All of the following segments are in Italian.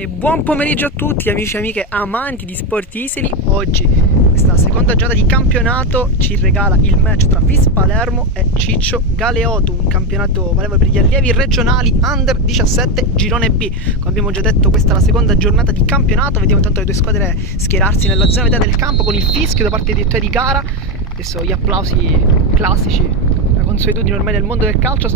E buon pomeriggio a tutti amici e amiche amanti di Sport Isili. Oggi questa seconda giornata di campionato ci regala il match tra Vis Palermo e Ciccio Galeoto, un campionato valevole per gli allievi regionali Under 17 Girone B. Come abbiamo già detto, questa è la seconda giornata di campionato. Vediamo intanto le due squadre schierarsi nella zona media del campo con il fischio da parte dei direttori di gara. Adesso gli applausi classici, la consuetudine ormai del mondo del calcio.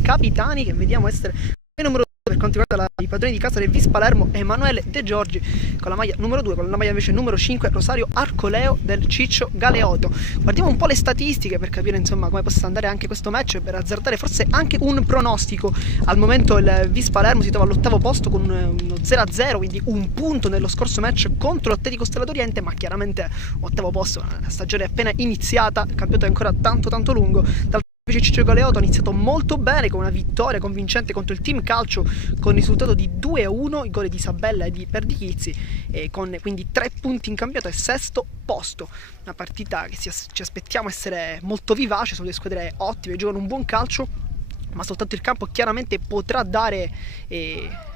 Capitani che vediamo essere il numero 2 per quanto riguarda i padroni di casa del Vis Palermo, Emanuele De Giorgi con la maglia numero 2, con la maglia invece numero 5 Rosario Arcoleo del Ciccio Galeoto. Guardiamo un po' le statistiche per capire insomma come possa andare anche questo match, per azzardare forse anche un pronostico. Al momento il Vis Palermo si trova all'ottavo posto con uno 0-0, quindi un punto nello scorso match contro l'Atletico Stella d'Oriente, ma chiaramente ottavo posto, la stagione è appena iniziata, il campionato è ancora tanto lungo. Invece Ciccio Galeoto ha iniziato molto bene con una vittoria convincente contro il Team Calcio con il risultato di 2-1, i gol di Isabella e di Perdichizzi, e con quindi 3 punti in campionato e sesto posto. Una partita che ci aspettiamo essere molto vivace, sono due squadre ottime, giocano un buon calcio, ma soltanto il campo chiaramente potrà dare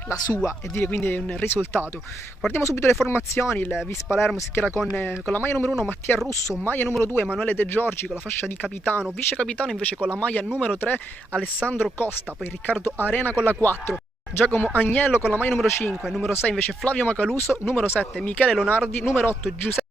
la sua e dire quindi un risultato. Guardiamo subito le formazioni. Il Vis Palermo si schiera con la maglia numero 1 Mattia Russo, maglia numero 2 Emanuele De Giorgi con la fascia di capitano, vice capitano invece con la maglia numero 3 Alessandro Costa, poi Riccardo Arena con la 4, Giacomo Agnello con la maglia numero 5, numero 6 invece Flavio Macaluso, numero 7 Michele Lonardi, numero 8 Giuseppe,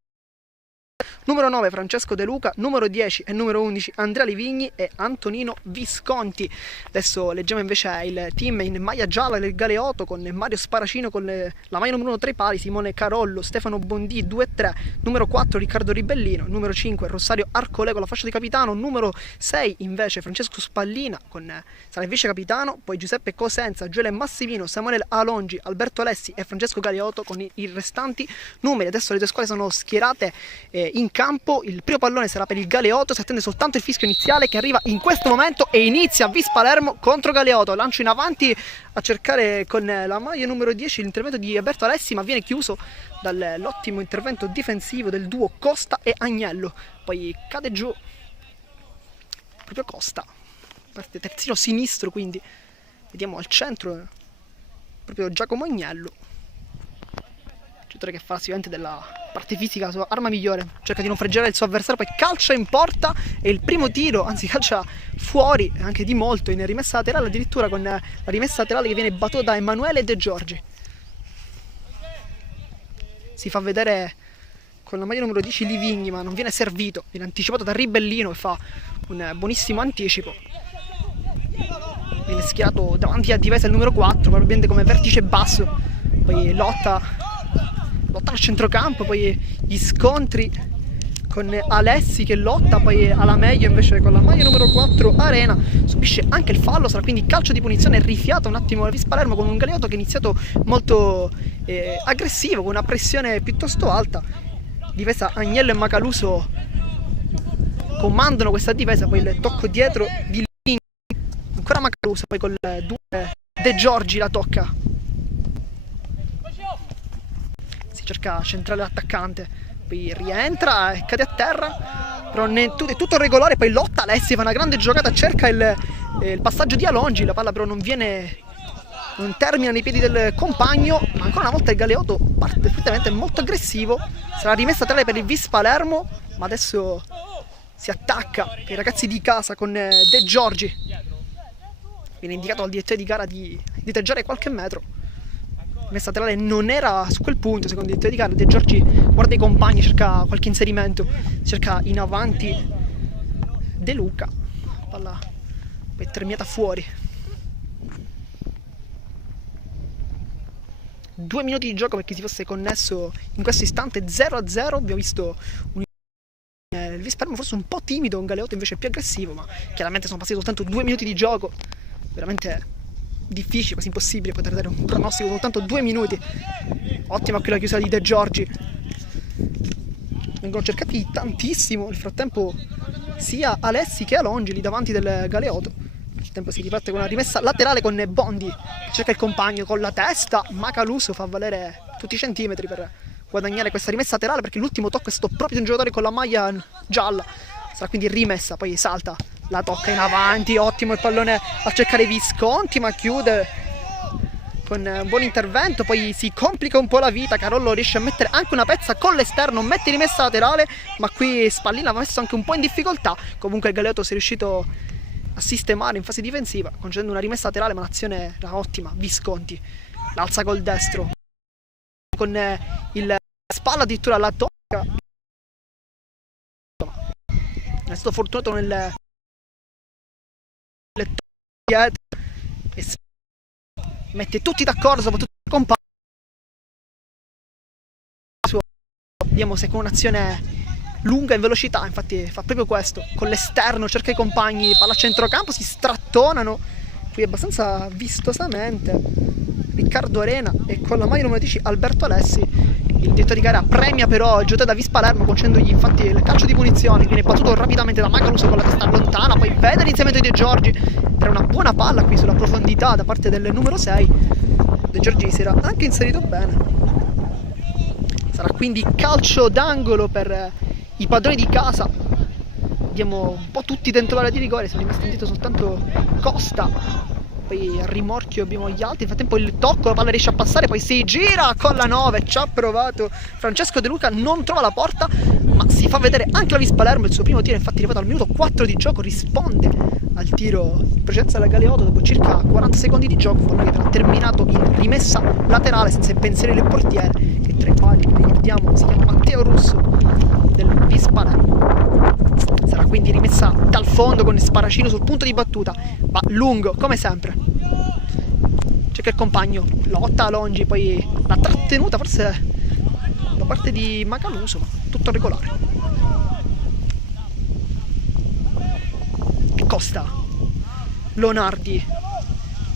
numero 9 Francesco De Luca, numero 10 e numero 11 Andrea Livigni e Antonino Visconti. Adesso leggiamo invece il team in maglia gialla del Galeoto con Mario Sparacino con la maglia numero 1 tra i pali, Simone Carollo, Stefano Bondi 2-3, numero 4 Riccardo Ribellino, numero 5 Rosario Arcolè con la fascia di capitano, numero 6 invece Francesco Spallina sarà il vice capitano, poi Giuseppe Cosenza, Gioele Massimino, Samuele Alongi, Alberto Alessi e Francesco Galeoto con i restanti numeri. Adesso le due squadre sono schierate in campo. Il primo pallone sarà per il Galeoto, si attende soltanto il fischio iniziale che arriva in questo momento e inizia Vis Palermo contro Galeoto. Lancio in avanti a cercare con la maglia numero 10 l'intervento di Alberto Alessi, ma viene chiuso dall'ottimo intervento difensivo del duo Costa e Agnello. Poi cade giù proprio Costa, parte terzino sinistro, quindi vediamo al centro proprio Giacomo Agnello, giocatore che fa sicuramente della parte fisica la sua arma migliore, cerca di non freggere il suo avversario, poi calcia in porta e il primo tiro, anzi calcia fuori anche di molto in rimessa laterale, addirittura con la rimessa laterale che viene battuta da Emanuele De Giorgi. Si fa vedere con la maglia numero 10 Livigni, ma non viene servito, viene anticipato da Ribellino e fa un buonissimo anticipo. Viene schierato davanti a difesa il numero 4, probabilmente come vertice basso, poi lotta al centrocampo, poi gli scontri con Alessi che lotta, poi alla meglio invece con la maglia numero 4 Arena, subisce anche il fallo, sarà quindi calcio di punizione, rifiata un attimo il Vis Palermo con un Galeoto che è iniziato molto aggressivo, con una pressione piuttosto alta. Difesa Agnello e Macaluso comandano questa difesa, poi il tocco dietro di Livigni, ancora Macaluso, poi con il 2 De Giorgi la tocca, cerca centrale l'attaccante, poi rientra e cade a terra, però è tutto regolare, poi lotta Alessi, fa una grande giocata, cerca il passaggio di Alongi, la palla però non termina nei piedi del compagno, ma ancora una volta il Galeoto parte perfettamente molto aggressivo. Sarà rimessa laterale per il Vis Palermo, ma adesso si attacca i ragazzi di casa con De Giorgi, viene indicato al direttore di gara di teggiare qualche metro. Messa laterale non era su quel punto, secondo il direttore di gara. De Giorgi guarda i compagni, cerca qualche inserimento, cerca in avanti De Luca, palla poi terminata fuori. 2 minuti di gioco per chi si fosse connesso in questo istante, 0-0. Abbiamo visto il Vis Palermo forse un po' timido, un Galeoto invece più aggressivo, ma chiaramente sono passati soltanto 2 minuti di gioco, veramente difficile, quasi impossibile poter dare un pronostico, soltanto 2 minuti. Ottima qui la chiusura di De Giorgi, vengono cercati tantissimo nel frattempo sia Alessi che Alongi lì davanti del Galeoto. Nel tempo si riparte con una rimessa laterale con Bondi che cerca il compagno con la testa, Macaluso fa valere tutti i centimetri per guadagnare questa rimessa laterale, perché l'ultimo tocco è stato proprio di un giocatore con la maglia gialla. Sarà quindi rimessa, poi salta, la tocca in avanti, ottimo il pallone a cercare Visconti, ma chiude con un buon intervento, poi si complica un po' la vita, Carollo riesce a mettere anche una pezza con l'esterno, mette rimessa laterale, ma qui Spallina va messo anche un po' in difficoltà. Comunque il Galeotto si è riuscito a sistemare in fase difensiva, concedendo una rimessa laterale, ma l'azione era ottima. Visconti l'alza col destro, con il spalla addirittura alla tocca. È stato fortunato nel dietro e mette tutti d'accordo, soprattutto i compagni. Vediamo se con un'azione lunga in velocità, infatti fa proprio questo, con l'esterno cerca i compagni, palla a centrocampo, si strattonano qui abbastanza vistosamente Riccardo Arena e con la maglia numero 10 Alberto Alessi. Il direttore di gara premia però il giocatore da Vis Palermo, concedendogli infatti il calcio di punizione, viene battuto rapidamente da Macaluso con la testa lontana, poi vede l'inserimento di De Giorgi, era una buona palla qui sulla profondità da parte del numero 6. De Giorgi si era anche inserito bene. Sarà quindi calcio d'angolo per i padroni di casa. Vediamo un po' tutti dentro l'area di rigore, sono rimasti indietro soltanto Costa. Poi a rimorchio abbiamo gli altri, nel frattempo il tocco, la palla riesce a passare, poi si gira con la 9, ci ha provato Francesco De Luca, non trova la porta, ma si fa vedere anche la Vis Palermo, il suo primo tiro infatti arrivato al minuto 4 di gioco, risponde al tiro in precedenza della Galeotto dopo circa 40 secondi di gioco, pallone che verrà terminato in rimessa laterale senza il pensiero del portiere, che tra i quali ricordiamo si chiama Matteo Russo del Vis Palermo. Sarà quindi rimessa dal fondo con il sparacino sul punto di battuta, va lungo come sempre, cerca il compagno, lotta a Longi, poi la trattenuta forse da parte di Macaluso, ma tutto regolare. E Costa, Leonardi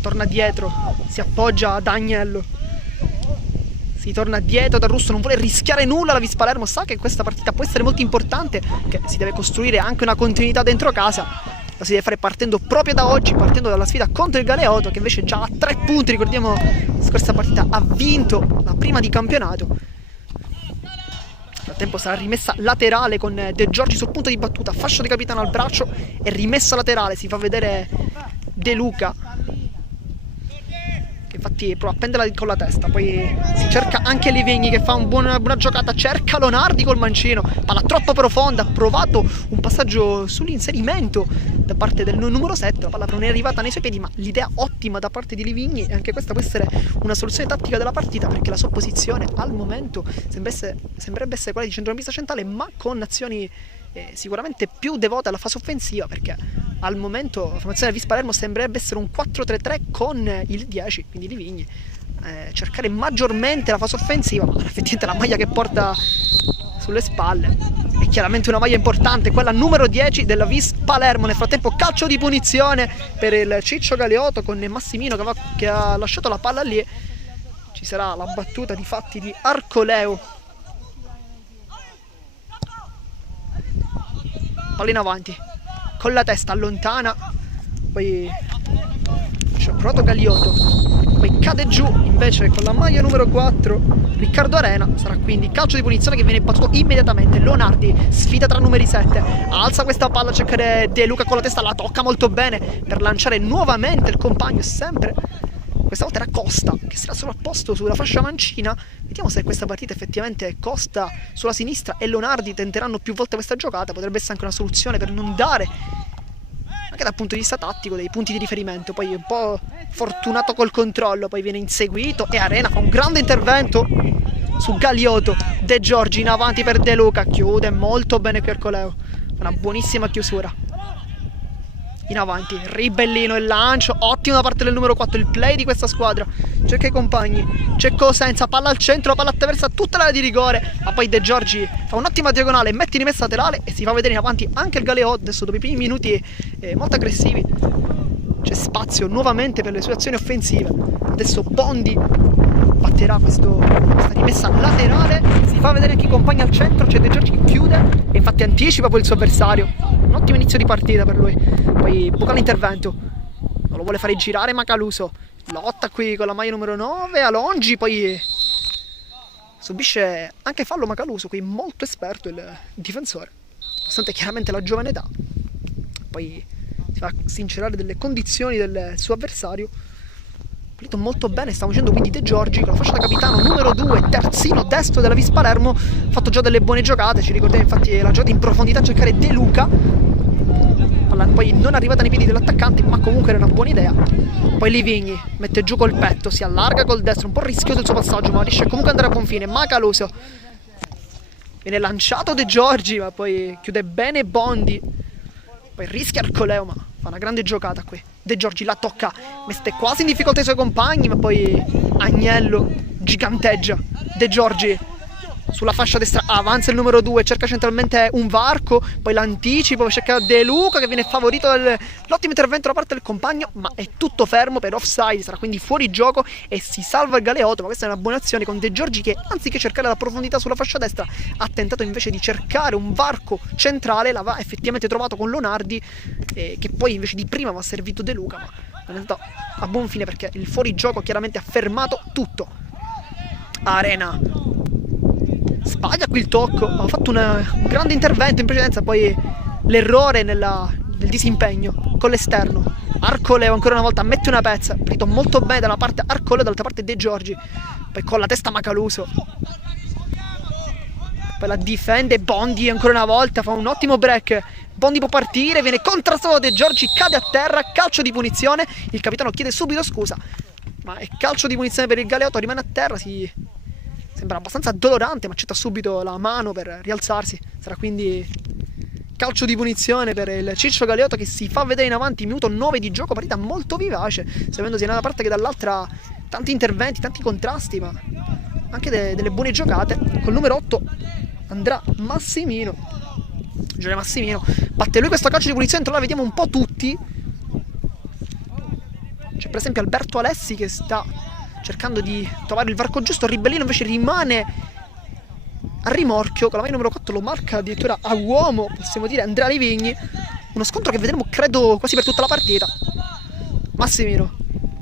torna dietro, si appoggia ad Agnello, si torna dietro da Russo, non vuole rischiare nulla, la Vis Palermo sa che questa partita può essere molto importante, che si deve costruire anche una continuità dentro casa, la si deve fare partendo proprio da oggi, partendo dalla sfida contro il Galeotto, che invece già ha 3 punti, ricordiamo la scorsa partita ha vinto la prima di campionato. Nel frattempo sarà rimessa laterale con De Giorgi sul punto di battuta, fascio di capitano al braccio e rimessa laterale, si fa vedere De Luca, infatti prova a prenderla con la testa, poi si cerca anche Livigni che fa una buona giocata, cerca Leonardi col mancino, palla troppo profonda, ha provato un passaggio sull'inserimento da parte del numero 7, la palla non è arrivata nei suoi piedi, ma l'idea ottima da parte di Livigni, e anche questa può essere una soluzione tattica della partita, perché la sua posizione al momento sembrerebbe essere quella di centrocampista centrale, ma con azioni sicuramente più devote alla fase offensiva, perché al momento la formazione del Vis Palermo sembrerebbe essere un 4-3-3 con il 10, quindi Livigni cercare maggiormente la fase offensiva, ma effettivamente la maglia che porta sulle spalle è chiaramente una maglia importante, quella numero 10 della Vis Palermo. Nel frattempo calcio di punizione per il Ciccio Galeotto con Massimino che ha lasciato la palla lì, ci sarà la battuta di fatti di Arcoleo, palla in avanti con la testa allontana, poi ci ha provato Galeotto, poi cade giù invece con la maglia numero 4 Riccardo Arena. Sarà quindi calcio di punizione che viene battuto immediatamente. Leonardi sfida tra numeri 7, alza questa palla a cercare De Luca con la testa, la tocca molto bene per lanciare nuovamente il compagno, sempre questa volta era Costa che si era sovrapposto sulla fascia mancina. Vediamo se questa partita effettivamente Costa sulla sinistra e Leonardi tenteranno più volte questa giocata, potrebbe essere anche una soluzione per non dare, anche dal punto di vista tattico, dei punti di riferimento. Poi è un po' fortunato col controllo, poi viene inseguito e Arena fa un grande intervento su Galeotto. De Giorgi in avanti per De Luca, chiude molto bene Piercoleo, una buonissima chiusura. In avanti, ribellino il lancio, ottimo da parte del numero 4, il play di questa squadra, cerca i compagni, c'è Cosenza, palla al centro, la palla attraversa tutta l'area di rigore, ma poi De Giorgi fa un'ottima diagonale, mette in rimessa laterale e si fa vedere in avanti anche il Galeotto. Adesso dopo i primi minuti molto aggressivi c'è spazio nuovamente per le sue azioni offensive. Adesso Bondi batterà questa rimessa laterale, si fa vedere anche i compagni al centro, c'è De Giorgi che chiude e infatti anticipa poi il suo avversario. Un ottimo inizio di partita per lui. Poi buca l'intervento, non lo vuole fare girare Macaluso, lotta qui con la maglia numero 9 a Longi, poi subisce anche fallo Macaluso, qui molto esperto il difensore, nonostante chiaramente la giovane età. Poi si fa sincerare delle condizioni del suo avversario. pulito molto bene, sta facendo quindi De Giorgi con la fascia da capitano, numero 2, terzino destro della Vis Palermo, ha fatto già delle buone giocate, ci ricordiamo infatti la giocata in profondità a cercare De Luca, palla poi non arrivata nei piedi dell'attaccante, ma comunque era una buona idea. Poi Livigni mette giù col petto, si allarga col destro, un po' rischioso il suo passaggio, ma riesce comunque ad andare a buon fine. Macaluso, viene lanciato De Giorgi, ma poi chiude bene Bondi, poi rischia Arcoleo, ma fa una grande giocata qui. De Giorgi la tocca, mette quasi in difficoltà i suoi compagni, ma poi Agnello giganteggia. De Giorgi sulla fascia destra avanza il numero 2, cerca centralmente un varco, poi l'anticipo, cerca De Luca che viene favorito dall'ottimo intervento da parte del compagno, ma è tutto fermo per offside, sarà quindi fuori gioco e si salva il Galeotto. Ma questa è una buona azione con De Giorgi che anziché cercare la profondità sulla fascia destra ha tentato invece di cercare un varco centrale, l'aveva effettivamente trovato con Lonardi, che poi invece di prima aveva servito De Luca, ma è andato a buon fine perché il fuori gioco chiaramente ha fermato tutto. Arena sbaglia qui il tocco, ha fatto un grande intervento in precedenza, poi l'errore nel disimpegno con l'esterno. Arcoleo ancora una volta mette una pezza, pulito molto bene da una parte Arcoleo, dall'altra parte De Giorgi, poi con la testa Macaluso, poi la difende Bondi ancora una volta, fa un ottimo break, Bondi può partire, viene contrastato da De Giorgi, cade a terra, calcio di punizione, il capitano chiede subito scusa, ma è calcio di punizione per il Galeotto, rimane a terra, sembra abbastanza addolorante, ma accetta subito la mano per rialzarsi. Sarà quindi calcio di punizione per il Ciccio Galeotto che si fa vedere in avanti, minuto 9 di gioco, partita molto vivace, sapendo sia da una parte che dall'altra tanti interventi, tanti contrasti, ma anche delle buone giocate. Col numero 8 andrà Massimino, Giulia Massimino, batte lui questo calcio di punizione, tra la vediamo un po' tutti. C'è per esempio Alberto Alessi che sta cercando di trovare il varco giusto, Ribellino invece rimane a rimorchio, con la maglia numero 4 lo marca addirittura a uomo, possiamo dire, Andrea Livigni. Uno scontro che vedremo credo quasi per tutta la partita. Massimino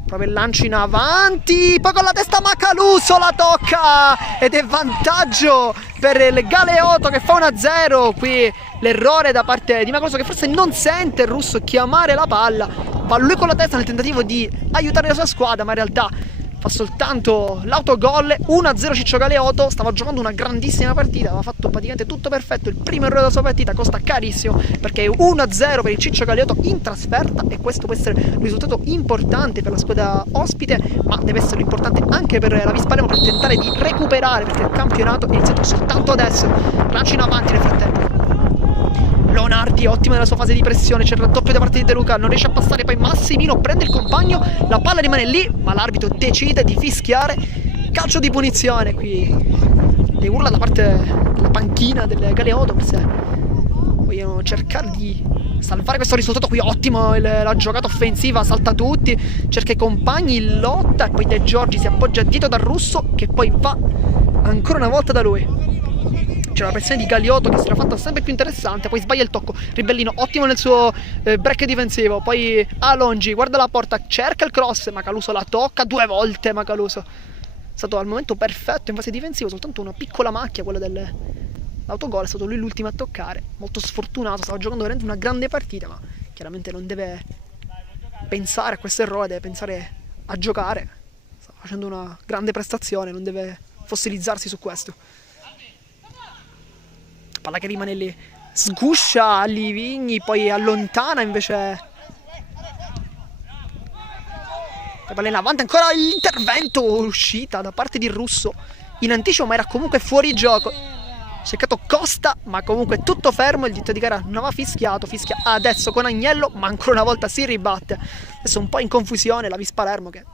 prova il lancio in avanti, poi con la testa Macaluso la tocca ed è vantaggio per il Galeotto che fa 1-0. Qui l'errore da parte di Macaluso che forse non sente il russo chiamare la palla, va lui con la testa nel tentativo di aiutare la sua squadra, ma in realtà fa soltanto l'autogol. 1-0 Ciccio Galeotto, stava giocando una grandissima partita, aveva fatto praticamente tutto perfetto, il primo errore della sua partita costa carissimo perché è 1-0 per il Ciccio Galeotto in trasferta e questo può essere un risultato importante per la squadra ospite, ma deve essere importante anche per la Vis Palermo per tentare di recuperare, perché il campionato è iniziato soltanto adesso. Lancio in avanti nel frattempo Lonardi, ottimo nella sua fase di pressione, c'è il raddoppio da parte di De Luca, non riesce a passare, poi Massimino prende il compagno, la palla rimane lì, ma l'arbitro decide di fischiare calcio di punizione. Qui le urla da parte della panchina del Galeotto, forse vogliono cercare di salvare questo risultato. Qui ottimo la giocata offensiva, salta tutti, cerca i compagni, lotta e poi De Giorgi si appoggia dietro dal russo che poi va ancora una volta da lui. C'è una pressione di Galeotto che si era fatta sempre più interessante, poi sbaglia il tocco, Ribellino ottimo nel suo break difensivo, poi Alongi guarda la porta, cerca il cross, Macaluso la tocca 2 volte, Macaluso è stato al momento perfetto in fase difensiva, soltanto una piccola macchia, quella dell'autogol, è stato lui l'ultimo a toccare, molto sfortunato, stava giocando veramente una grande partita, ma chiaramente non deve pensare a questo errore, deve pensare a giocare, sta facendo una grande prestazione, non deve fossilizzarsi su questo. Palla che rimane lì, sguscia a Livigni, poi allontana invece, poi palla in avanti, ancora l'intervento, uscita da parte di Russo in anticipo ma era comunque fuori gioco, cercato Costa ma comunque tutto fermo, il diritto di gara non aveva fischiato, fischia adesso con Agnello ma ancora una volta si ribatte. Adesso un po' in confusione la Vis Palermo che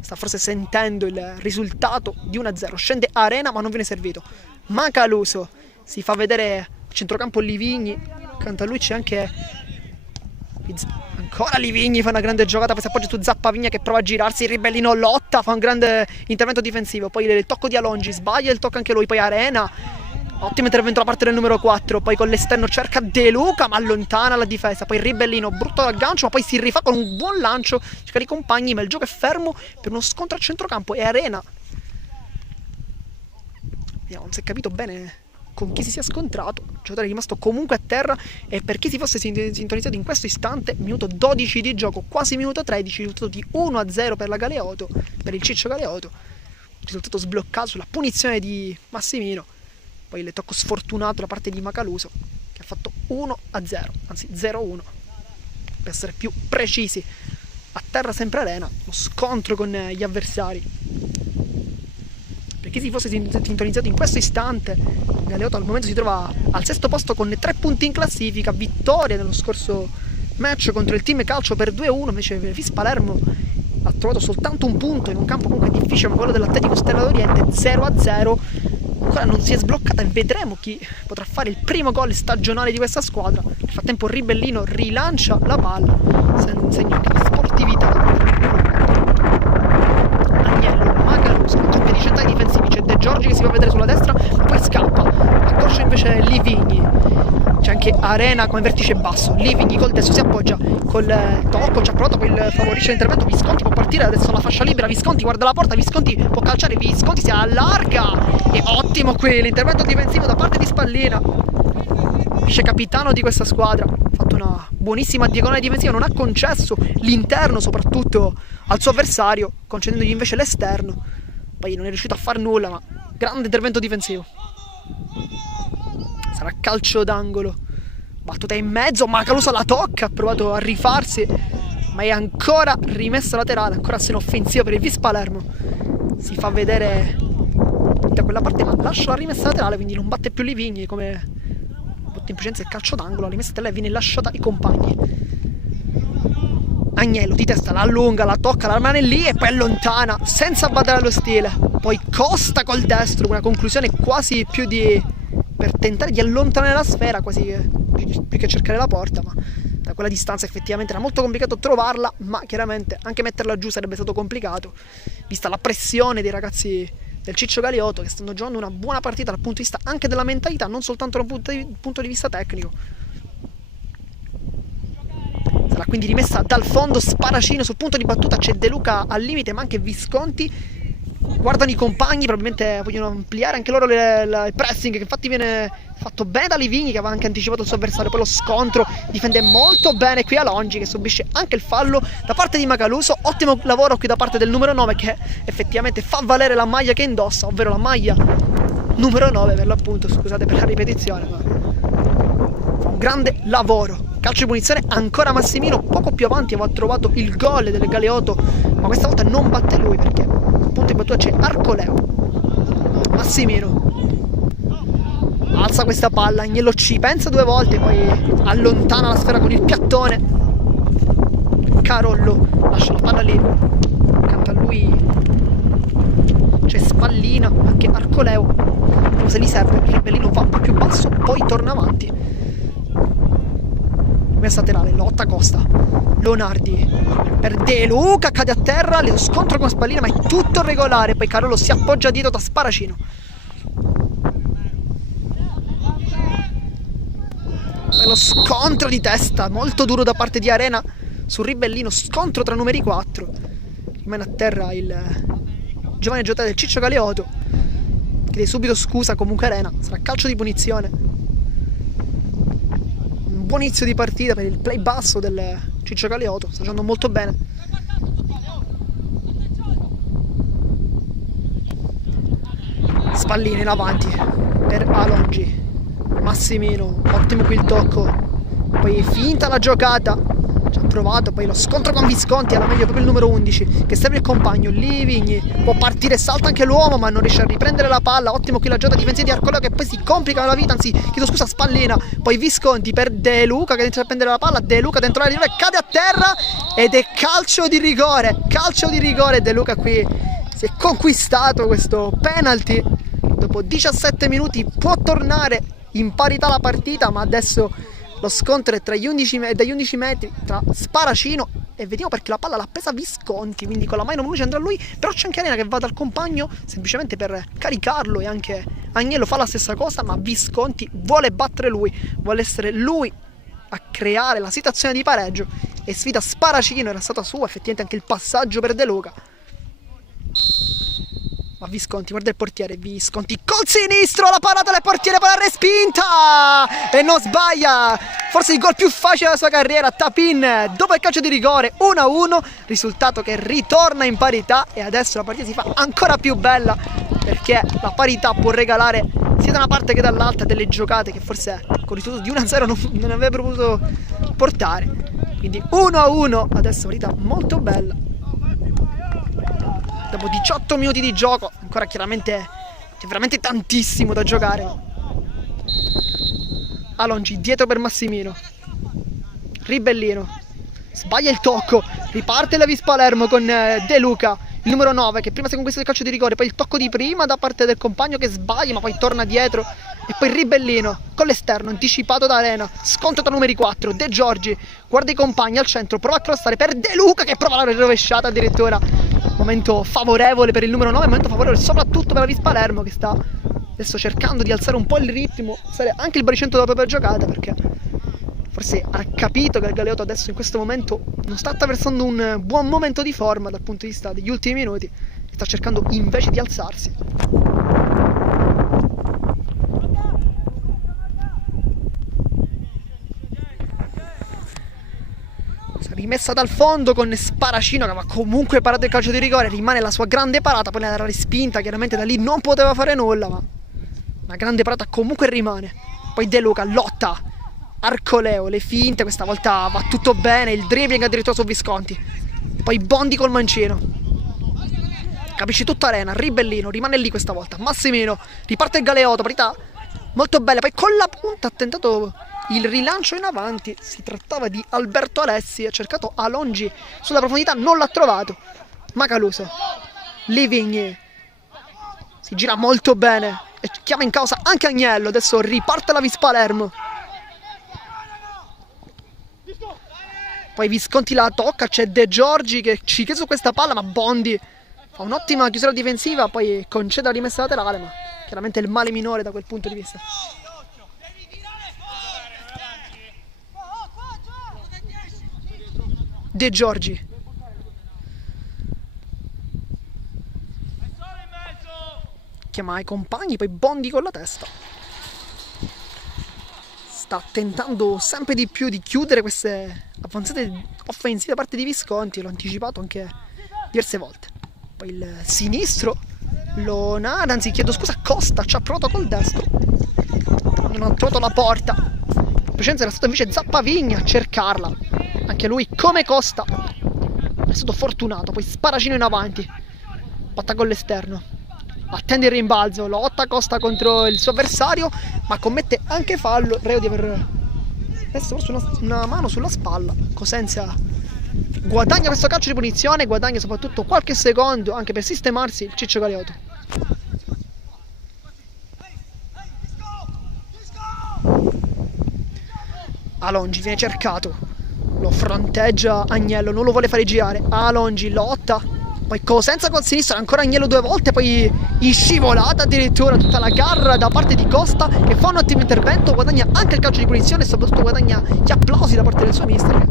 sta forse sentendo il risultato di 1-0, scende Arena ma non viene servito. Macaluso si fa vedere a centrocampo Livigni, accanto a lui c'è anche ancora Livigni, fa una grande giocata, poi si appoggia su Zappavigna che prova a girarsi, Ribellino lotta, fa un grande intervento difensivo, poi il tocco di Alongi, sbaglia il tocco anche lui, poi Arena, ottimo intervento da parte del numero 4, poi con l'esterno cerca De Luca ma allontana la difesa, poi Ribellino brutto aggancio ma poi si rifà con un buon lancio, cerca i compagni ma il gioco è fermo per uno scontro a centrocampo e Arena, vediamo, non si è capito bene con chi si sia scontrato. Il giocatore è rimasto comunque a terra, e per chi si fosse sintonizzato in questo istante, minuto 12 di gioco, quasi minuto 13, risultato di 1-0 per la Galeoto, per il Ciccio Galeoto, risultato sbloccato sulla punizione di Massimino. Poi il tocco sfortunato da parte di Macaluso, che ha fatto 1-0, anzi 0-1 per essere più precisi. A terra sempre Arena, lo scontro con gli avversari. Per chi si fosse sintonizzato in questo istante, Galeoto al momento si trova al sesto posto con 3 punti in classifica, vittoria nello scorso match contro il Team Calcio per 2-1, invece Vis Palermo ha trovato soltanto un punto in un campo comunque difficile, ma quello dell'Atletico Stella d'Oriente, 0-0. Ancora non si è sbloccata e vedremo chi potrà fare il primo gol stagionale di questa squadra. Nel frattempo Ribellino rilancia la palla, segno di sportività. Agnello, Macaluso, coppia di centrali difensivi, c'è De Giorgi che si fa vedere sulla destra, poi scappa, accorcia invece Livigni. C'è anche Arena come vertice basso, Livigni col destro si appoggia col tocco, ci ha provato, poi favorisce l'intervento, Visconti può partire adesso la fascia libera, Visconti guarda la porta, Visconti può calciare, Visconti si allarga, e ottimo qui l'intervento difensivo da parte di Spallina, vice capitano di questa squadra, ha fatto una buonissima diagonale difensiva, non ha concesso l'interno soprattutto al suo avversario, concedendogli invece l'esterno, poi non è riuscito a far nulla, ma grande intervento difensivo. Sarà calcio d'angolo, battuta in mezzo, Macaluso la tocca, ha provato a rifarsi, ma è ancora rimessa laterale, ancora azione offensiva per il Vis Palermo. Si fa vedere da quella parte, ma lascia la rimessa laterale, quindi non batte più Livigni, come botta in precedenza il calcio d'angolo, la rimessa laterale viene lasciata ai compagni. Agnello di testa la allunga, la tocca, la rimane lì e poi allontana senza badare allo stile. Poi Costa col destro, una conclusione quasi più per tentare di allontanare la sfera, quasi più che cercare la porta, ma da quella distanza effettivamente era molto complicato trovarla, ma chiaramente anche metterla giù sarebbe stato complicato, vista la pressione dei ragazzi del Ciccio Galeoto, che stanno giocando una buona partita dal punto di vista anche della mentalità, non soltanto dal punto di vista tecnico. Sarà quindi rimessa dal fondo, Sparacino sul punto di battuta, c'è De Luca al limite, ma anche Visconti. Guardano i compagni, probabilmente vogliono ampliare anche loro il pressing, che infatti viene fatto bene da Livigni, che aveva anche anticipato il suo avversario. Poi lo scontro, difende molto bene qui Alongi, che subisce anche il fallo da parte di Macaluso. Ottimo lavoro qui da parte del numero 9, che effettivamente fa valere la maglia che indossa, ovvero la maglia numero 9 per l'appunto, scusate per la ripetizione, ma fa un grande lavoro. Calcio di punizione, ancora Massimino, poco più avanti aveva trovato il gol del Galeoto, ma questa volta non batte lui, perché al punto di battuta c'è Arcoleo. Massimino alza questa palla, Agnello ci pensa 2 volte, poi allontana la sfera con il piattone. Carollo lascia la palla lì, accanto a lui c'è Spallina, anche Arcoleo, vediamo se gli serve. Ribellino va un po' più basso, poi torna avanti. Messa laterale, lotta Costa, Leonardi per De Luca, cade a terra, lo scontro con Spallina, ma è tutto regolare. Poi Carollo si appoggia dietro da Sparacino. Poi lo scontro di testa molto duro da parte di Arena su Ribellino, scontro tra numeri 4. Rimane a terra il giovane giocatore del Ciccio Galeoto, chiede subito scusa comunque Arena, sarà calcio di punizione. Buon inizio di partita per il play basso del Ciccio Galeoto, sta giocando molto bene. Spallina in avanti per Alongi, Massimino, ottimo qui il tocco, poi finta la giocata, ci ha provato, poi lo scontro con Visconti, alla meglio proprio il numero 11 che serve il compagno, Livigni può partire, salta anche l'uomo ma non riesce a riprendere la palla. Ottimo qui la giocata difensiva di Arcoleo, che poi si complica la vita, anzi chiedo scusa, Spallina, poi Visconti per De Luca che inizia a prendere la palla, De Luca dentro la rigore, cade a terra ed è calcio di rigore. De Luca qui si è conquistato questo penalty, dopo 17 minuti può tornare in parità la partita, ma adesso lo scontro è dagli 11 metri tra Sparacino e vediamo perché la palla l'ha presa Visconti, quindi con la mano numero 11 andrà lui, però c'è anche Arena che va dal compagno semplicemente per caricarlo, e anche Agnello fa la stessa cosa, ma Visconti vuole battere lui, vuole essere lui a creare la situazione di pareggio e sfida Sparacino. Era stata sua effettivamente anche il passaggio per De Luca, a Visconti, guarda il portiere, Visconti col sinistro, la parata del portiere, poi la respinta e non sbaglia, forse il gol più facile della sua carriera. Tapin dopo il calcio di rigore, 1-1, risultato che ritorna in parità e adesso la partita si fa ancora più bella perché la parità può regalare sia da una parte che dall'altra delle giocate che forse con il risultato di 1-0 non avrebbero potuto portare. Quindi 1-1, adesso partita molto bella. Dopo 18 minuti di gioco, ancora chiaramente c'è veramente tantissimo da giocare. Alongi dietro per Massimino, Ribellino, sbaglia il tocco, riparte la Vis Palermo con De Luca, il numero 9 che prima si conquista il calcio di rigore, poi il tocco di prima da parte del compagno che sbaglia ma poi torna dietro e poi Ribellino con l'esterno anticipato da Arena, scontro tra numeri 4, De Giorgi, guarda i compagni al centro, prova a crossare per De Luca che prova la rovesciata addirittura. Momento favorevole per il numero 9, momento favorevole soprattutto per la Vis Palermo che sta adesso cercando di alzare un po' il ritmo, alzare anche il baricentro della propria giocata perché forse ha capito che il Galeotto adesso in questo momento non sta attraversando un buon momento di forma dal punto di vista degli ultimi minuti e sta cercando invece di alzarsi. Rimessa dal fondo con Sparacino che aveva comunque parato il calcio di rigore, rimane la sua grande parata, poi la respinta, chiaramente da lì non poteva fare nulla, ma una grande parata comunque rimane. Poi De Luca lotta, Arcoleo, le finte, questa volta va tutto bene, il dribbling addirittura su Visconti, poi Bondi col mancino, capisce tutta Arena, Ribellino rimane lì questa volta, Massimino, riparte il Galeotto, partita molto bella, poi con la punta ha tentato il rilancio in avanti, si trattava di Alberto Alessi, ha cercato Alongi sulla profondità, non l'ha trovato. Macaluso, Livigny, si gira molto bene e chiama in causa anche Agnello, adesso riparte la Vis Palermo. Poi Visconti la tocca, c'è De Giorgi che ci chiede su questa palla, ma Bondi fa un'ottima chiusura difensiva, poi concede la rimessa laterale, ma chiaramente il male minore da quel punto di vista. De Giorgi chiama i compagni, poi Bondi con la testa, sta tentando sempre di più di chiudere queste avanzate offensive da parte di Visconti, l'ho anticipato anche diverse volte. Poi il sinistro Lonara, anzi chiedo scusa, Costa ci ha provato col destro, non ha trovato la porta, in precedenza era stato invece Zappavigna a cercarla, anche lui come Costa è stato fortunato. Poi Sparacino in avanti, batta con l'esterno, attende il rimbalzo, lotta Costa contro il suo avversario ma commette anche fallo, reo di aver messo forse una mano sulla spalla. Cosenza guadagna questo calcio di punizione, guadagna soprattutto qualche secondo anche per sistemarsi il Ciccio Galeotto. Alongi viene cercato, lo fronteggia Agnello, non lo vuole fare girare, Alongi lotta, poi Cosenza col sinistro, ancora Agnello due volte, poi in scivolata addirittura, tutta la garra da parte di Costa che fa un ottimo intervento, guadagna anche il calcio di punizione e soprattutto guadagna gli applausi da parte del suo mister.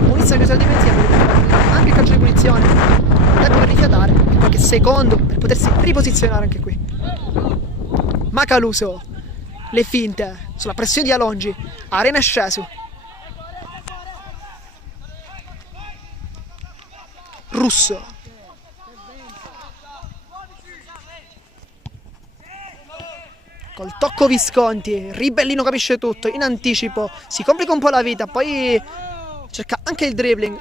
Munizza chiusa difensiva, anche il calcio di punizione, tempo per rifiatare e qualche secondo per potersi riposizionare anche qui. Macaluso, le finte sulla pressione di Alongi, Arena è sceso, Russo, col tocco Visconti, Ribellino capisce tutto, in anticipo, si complica un po' la vita, poi cerca anche il dribbling,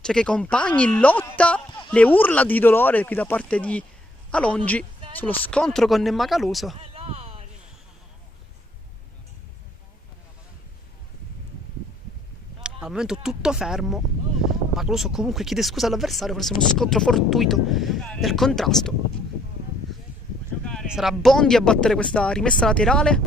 cerca i compagni, lotta, le urla di dolore qui da parte di Alongi sullo scontro con Macaluso. Al momento tutto fermo, Macaluso comunque chiede scusa all'avversario, forse uno scontro fortuito del contrasto. Sarà Bondi a battere questa rimessa laterale,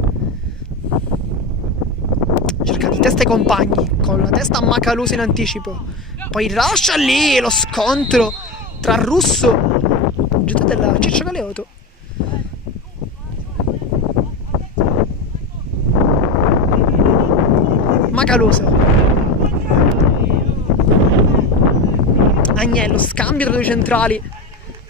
cerca di testa ai compagni, con la testa a Macaluso in anticipo, poi lascia lì lo scontro tra Russo e del Ciccio Galeotto. Macaluso, Agnello, scambio tra due centrali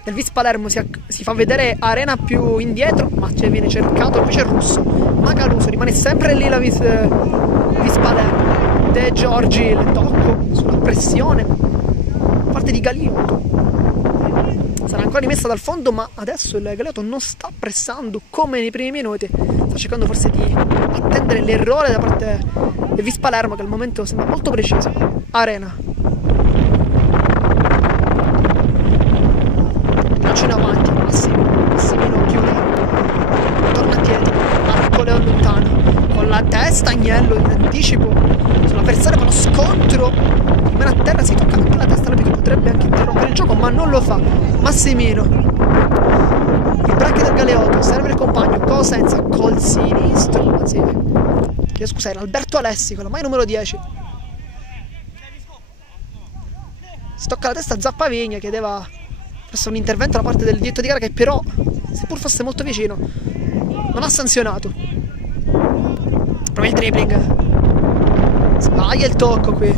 del Vis Palermo, si fa vedere Arena più indietro, ma viene cercato invece il russo. Macaluso, rimane sempre lì la Vis Palermo. De Giorgi, il tocco sulla pressione, parte di Galeotto. Sarà ancora rimessa dal fondo, ma adesso il Galeotto non sta pressando come nei primi minuti, sta cercando forse di attendere l'errore da parte del Vis Palermo, che al momento sembra molto preciso. Arena, lancio in avanti, Massimino chiude, torna dietro, Arcoleo lontano, con la testa Agnello in anticipo sull'avversario, con lo scontro, rimane a terra, si tocca anche la testa, l'arbitro potrebbe anche interrompere il gioco, ma non lo fa. Massimino, il braccio del Galeotto, serve il compagno, Cosenza col sinistro, anzi, scusa, era Alberto Alessi con la maglia numero 10. Si tocca la testa Zappavigna, chiedeva forse un intervento da parte del diretto di gara, che però, seppur fosse molto vicino, non ha sanzionato. Prova il dribbling, sbaglia il tocco qui,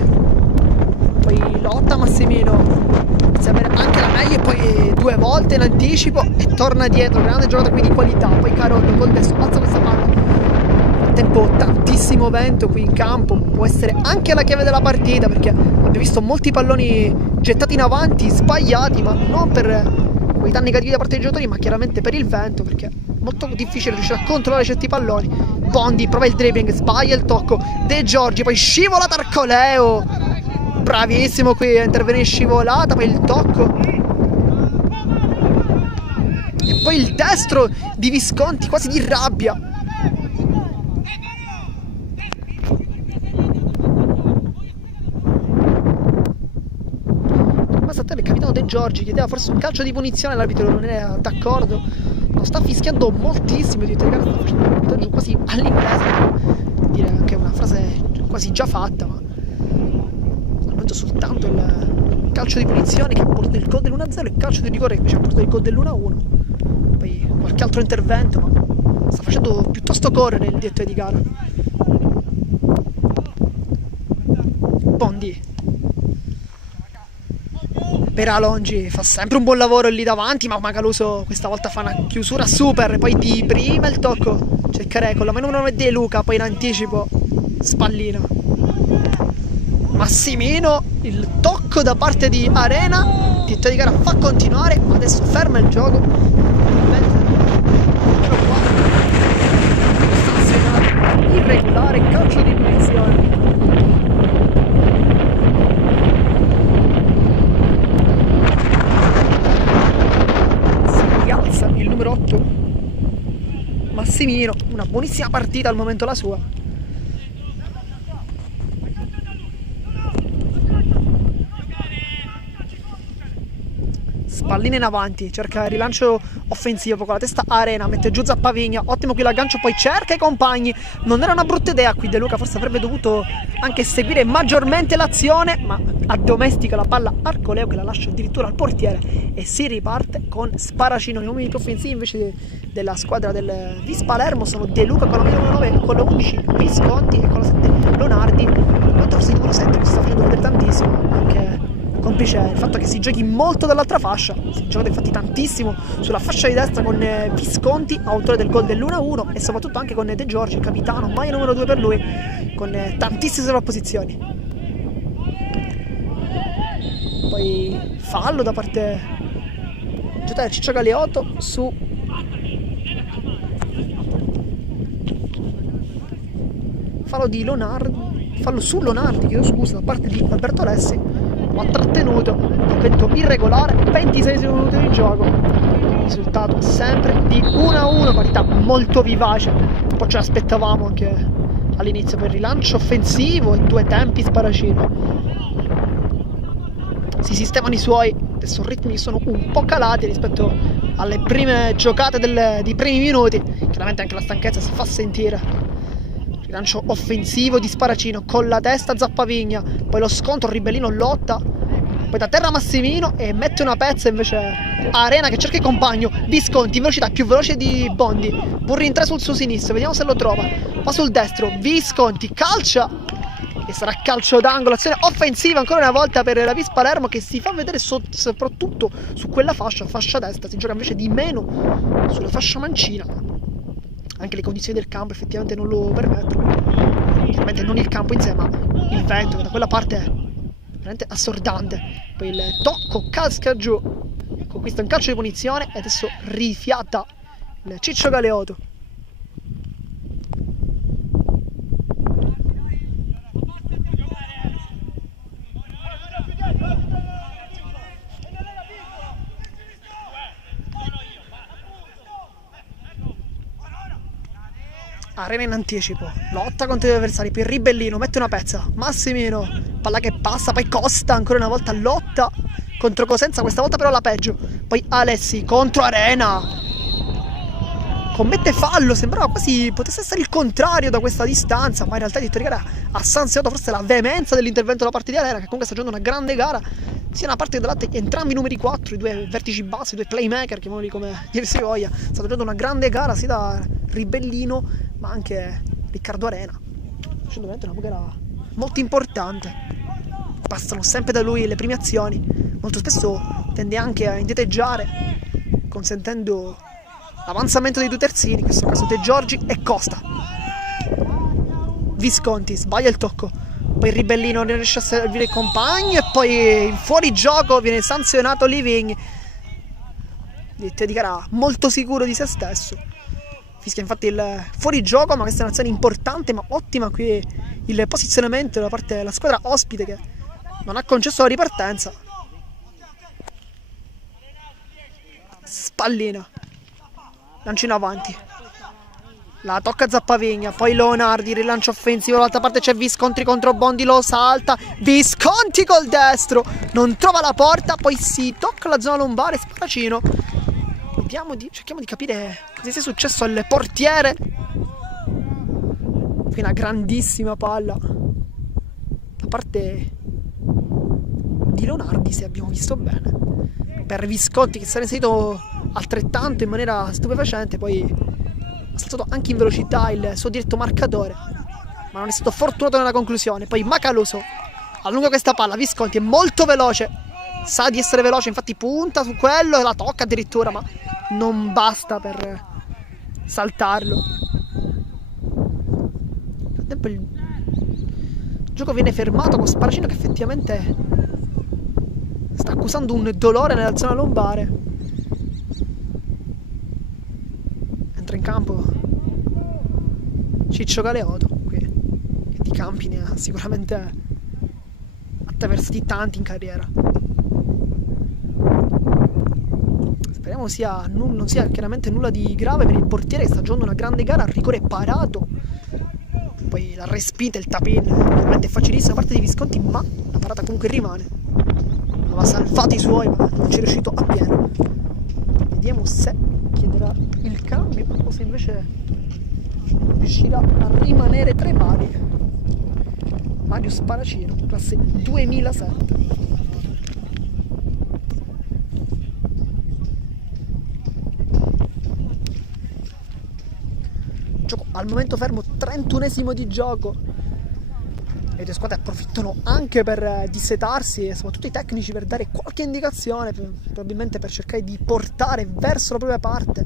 poi lotta Massimino, inizia a avere anche la meglio e poi due volte in anticipo e torna dietro. Grande giocata qui di qualità. Poi Carollo col destro alza questa palla, a tempo tantissimo vento qui in campo, può essere anche la chiave della partita, perché abbiamo visto molti palloni gettati in avanti sbagliati, ma non per qualità negative da parte dei giocatori, ma chiaramente per il vento, perché è molto difficile riuscire a controllare certi palloni. Bondi prova il dribbling, sbaglia il tocco, De Giorgi, poi scivola Arcoleo, bravissimo qui a intervenire in scivolata, poi il tocco e poi il destro di Visconti quasi di rabbia. Il capitano De Giorgi chiedeva forse un calcio di punizione, l'arbitro non era d'accordo, lo sta fischiando moltissimo, sta facendo quasi all'inglese, dire anche una frase quasi già fatta, ma al momento soltanto il calcio di punizione che ha portato il gol dell'1-0 e il calcio di rigore che invece ha portato il gol dell'1-1, poi qualche altro intervento, ma sta facendo piuttosto correre il diretto di gara. Bondi per Alongi, fa sempre un buon lavoro lì davanti, ma Macaluso questa volta fa una chiusura super, poi di prima il tocco, cercherei con la mano numero 9 De Luca, poi in anticipo Spallino. Massimino, il tocco da parte di Arena, diretto di gara fa continuare, ma adesso ferma il gioco. Irregolare, calcio di punizione. Il numero 8 Massimino, una buonissima partita al momento la sua. Spallina in avanti, cerca il rilancio offensivo con la testa Arena, mette giù Zappavigna, ottimo qui l'aggancio, poi cerca i compagni, non era una brutta idea qui De Luca, forse avrebbe dovuto anche seguire maggiormente l'azione, ma addomestica la palla Arcoleo che la lascia addirittura al portiere e si riparte con Sparacino. Gli uomini più offensivi invece della squadra del Vis Palermo sono De Luca con la numero 9, con la 11 Visconti e con la 7 Lonardi, mentre il numero 7 che sta facendo vedere tantissimo, anche complice il fatto che si giochi molto dall'altra fascia, si gioca infatti tantissimo sulla fascia di destra con Visconti, autore del gol dell'1-1, e soprattutto anche con De Giorgi, il capitano, maglia numero 2 per lui, con tantissime sovrapposizioni. Poi fallo da parte giocatore Ciccio Galeotto su fallo di Lonardi, fallo su Lonardi, chiedo scusa, da parte di Alberto Alessi, ma trattenuto, intervento irregolare, 26 minuti di gioco, risultato sempre di 1-1, partita molto vivace, un po' ce l'aspettavamo anche all'inizio per il rilancio offensivo e due tempi Sparacino. Si sistemano i suoi, adesso i ritmi sono un po' calati rispetto alle prime giocate dei primi minuti, chiaramente anche la stanchezza si fa sentire. Rilancio offensivo di Sparacino con la testa Zappavigna, poi lo scontro, Ribellino lotta, poi da terra Massimino e mette una pezza invece Arena che cerca il compagno, Visconti in velocità più veloce di Bondi, Burri in 3 sul suo sinistro, vediamo se lo trova, va sul destro, Visconti calcia e sarà calcio d'angolo, azione offensiva ancora una volta per la Vis Palermo, che si fa vedere soprattutto su quella fascia destra. Si gioca invece di meno sulla fascia mancina, anche le condizioni del campo effettivamente non lo permettono, chiaramente non il campo in sé ma il vento che da quella parte è veramente assordante. Poi il tocco casca giù, conquista un calcio di punizione e adesso rifiata il Ciccio Galeoto. Arena in anticipo, lotta contro gli avversari, per Ribellino, mette una pezza, Massimino, palla che passa, poi Costa ancora una volta lotta contro Cosenza, questa volta però la peggio, poi Alessi contro Arena, commette fallo, sembrava quasi potesse essere il contrario da questa distanza, ma in realtà di gara ha sanzionato forse la veemenza dell'intervento da parte di Arena, che comunque sta giocando una grande gara, sia da parte dell'altra, entrambi i numeri 4, i due vertici bassi, i due playmaker, chiamiamoli come dir si voglia, sta giocando una grande gara sia da Ribellino ma anche Riccardo Arena, facendo veramente una gara molto importante. Passano sempre da lui le premiazioni, molto spesso tende anche a indietreggiare, consentendo l'avanzamento dei due terzini, in questo caso De Giorgi e Costa. Visconti sbaglia il tocco, poi Ribellino non riesce a servire il compagno e poi in fuorigioco viene sanzionato Living. Di gara molto sicuro di se stesso, fischia infatti il fuorigioco, ma questa è un'azione importante ma ottima qui il posizionamento da parte della squadra ospite, che non ha concesso la ripartenza. Spallina, lancino avanti, la tocca Zappavigna, poi Leonardi, rilancio offensivo, dall'altra parte c'è Visconti contro Bondi, lo salta, Visconti col destro, non trova la porta, poi si tocca la zona lombare, Sparacino. Cerchiamo di capire cosa sia successo al portiere. Qui una grandissima palla da parte di Leonardi, se abbiamo visto bene, per Visconti, che si era inserito altrettanto in maniera stupefacente, poi ha saltato anche in velocità il suo diretto marcatore, ma non è stato fortunato nella conclusione. Poi Macaluso allunga questa palla, Visconti è molto veloce, sa di essere veloce, infatti punta su quello e la tocca addirittura, ma non basta per saltarlo. Nel frattempo il gioco viene fermato con Sparacino, che effettivamente sta accusando un dolore nella zona lombare. Entra in campo Ciccio Galeoto, qui, che di campi ne ha sicuramente attraversati tanti in carriera. Speriamo non sia chiaramente nulla di grave per il portiere, che sta giocando una grande gara, a rigore parato, poi la respinta, il tap-in veramente facilissima da parte di Visconti, ma la parata comunque rimane. Aveva salvato i suoi ma non ci è riuscito appieno. Vediamo se chiederà il cambio o se invece riuscirà a rimanere tra i pali Mario Sparacino, classe 2007. Gioco al momento fermo, 31esimo di gioco. Le due squadre approfittano anche per dissetarsi, e soprattutto i tecnici, per dare qualche indicazione, probabilmente per cercare di portare verso la propria parte,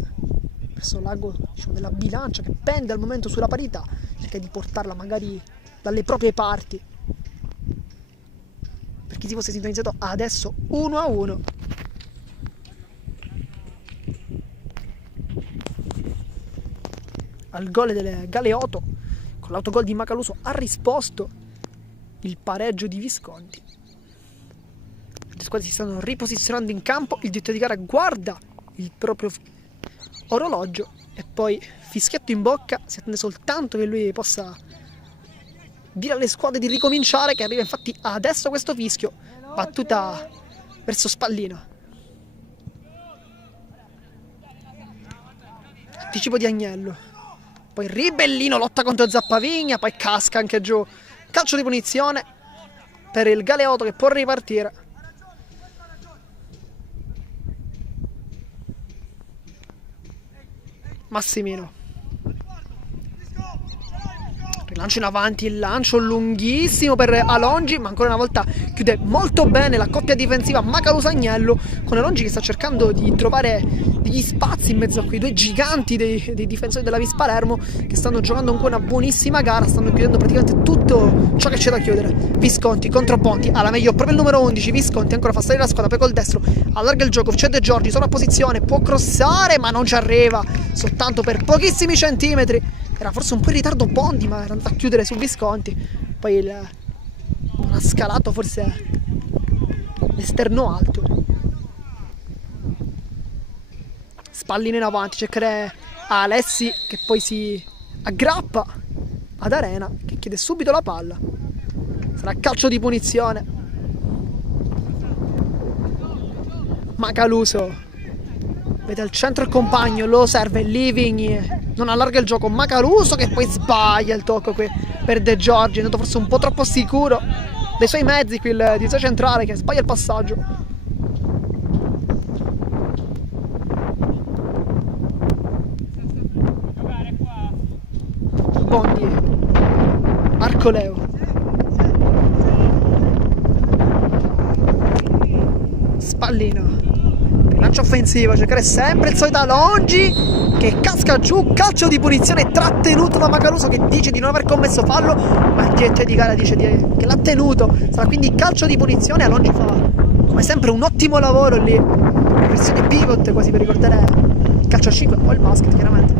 verso l'ago, diciamo, della bilancia che pende al momento sulla parità, cercare di portarla magari dalle proprie parti. Per chi si fosse sintonizzato adesso 1-1. Al gol del Galeoto, con l'autogol di Macaluso, ha risposto il pareggio di Visconti. Le squadre si stanno riposizionando in campo, il direttore di gara guarda il proprio orologio e poi, fischietto in bocca, si attende soltanto che lui possa dire alle squadre di ricominciare, che arriva infatti adesso questo fischio, battuta verso Spallina. Anticipo di Agnello, poi Ribellino lotta contro Zappavigna, poi casca anche giù, calcio di punizione per il Galeoto, che può ripartire. Massimino lancio in avanti, il lancio lunghissimo per Alongi, ma ancora una volta chiude molto bene la coppia difensiva Macaluso-Agnello, con Alongi che sta cercando di trovare degli spazi in mezzo a quei due giganti dei difensori della Vis Palermo, che stanno giocando ancora una buonissima gara, stanno chiudendo praticamente tutto ciò che c'è da chiudere. Visconti contro Bonti, alla meglio proprio il numero 11, Visconti ancora fa salire la squadra, poi col destro allarga il gioco, c'è De Giorgi, sovrapposizione, può crossare ma non ci arriva, soltanto per pochissimi centimetri. Era forse un po' in ritardo Bondi, ma era andato a chiudere su Visconti. Poi non ha scalato forse l'esterno alto. Spallina in avanti, cercare Alessi che poi si aggrappa ad Arena che chiede subito la palla. Sarà calcio di punizione. Macaluso vede al centro il compagno, lo serve Livigny, non allarga il gioco, Macaluso che poi sbaglia il tocco qui per De Giorgi, è andato forse un po' troppo sicuro dei suoi mezzi qui il difensore centrale che sbaglia il passaggio. Bondi, Arcoleo, Spallina, lancio offensivo, cercare sempre il solito Alongi che casca giù, calcio di punizione trattenuto da Macaluso che dice di non aver commesso fallo, ma il direttore di gara dice che l'ha tenuto. Sarà quindi calcio di punizione. Alongi fa come sempre un ottimo lavoro lì, versione pivot quasi per ricordare il calcio a 5 o il basket chiaramente.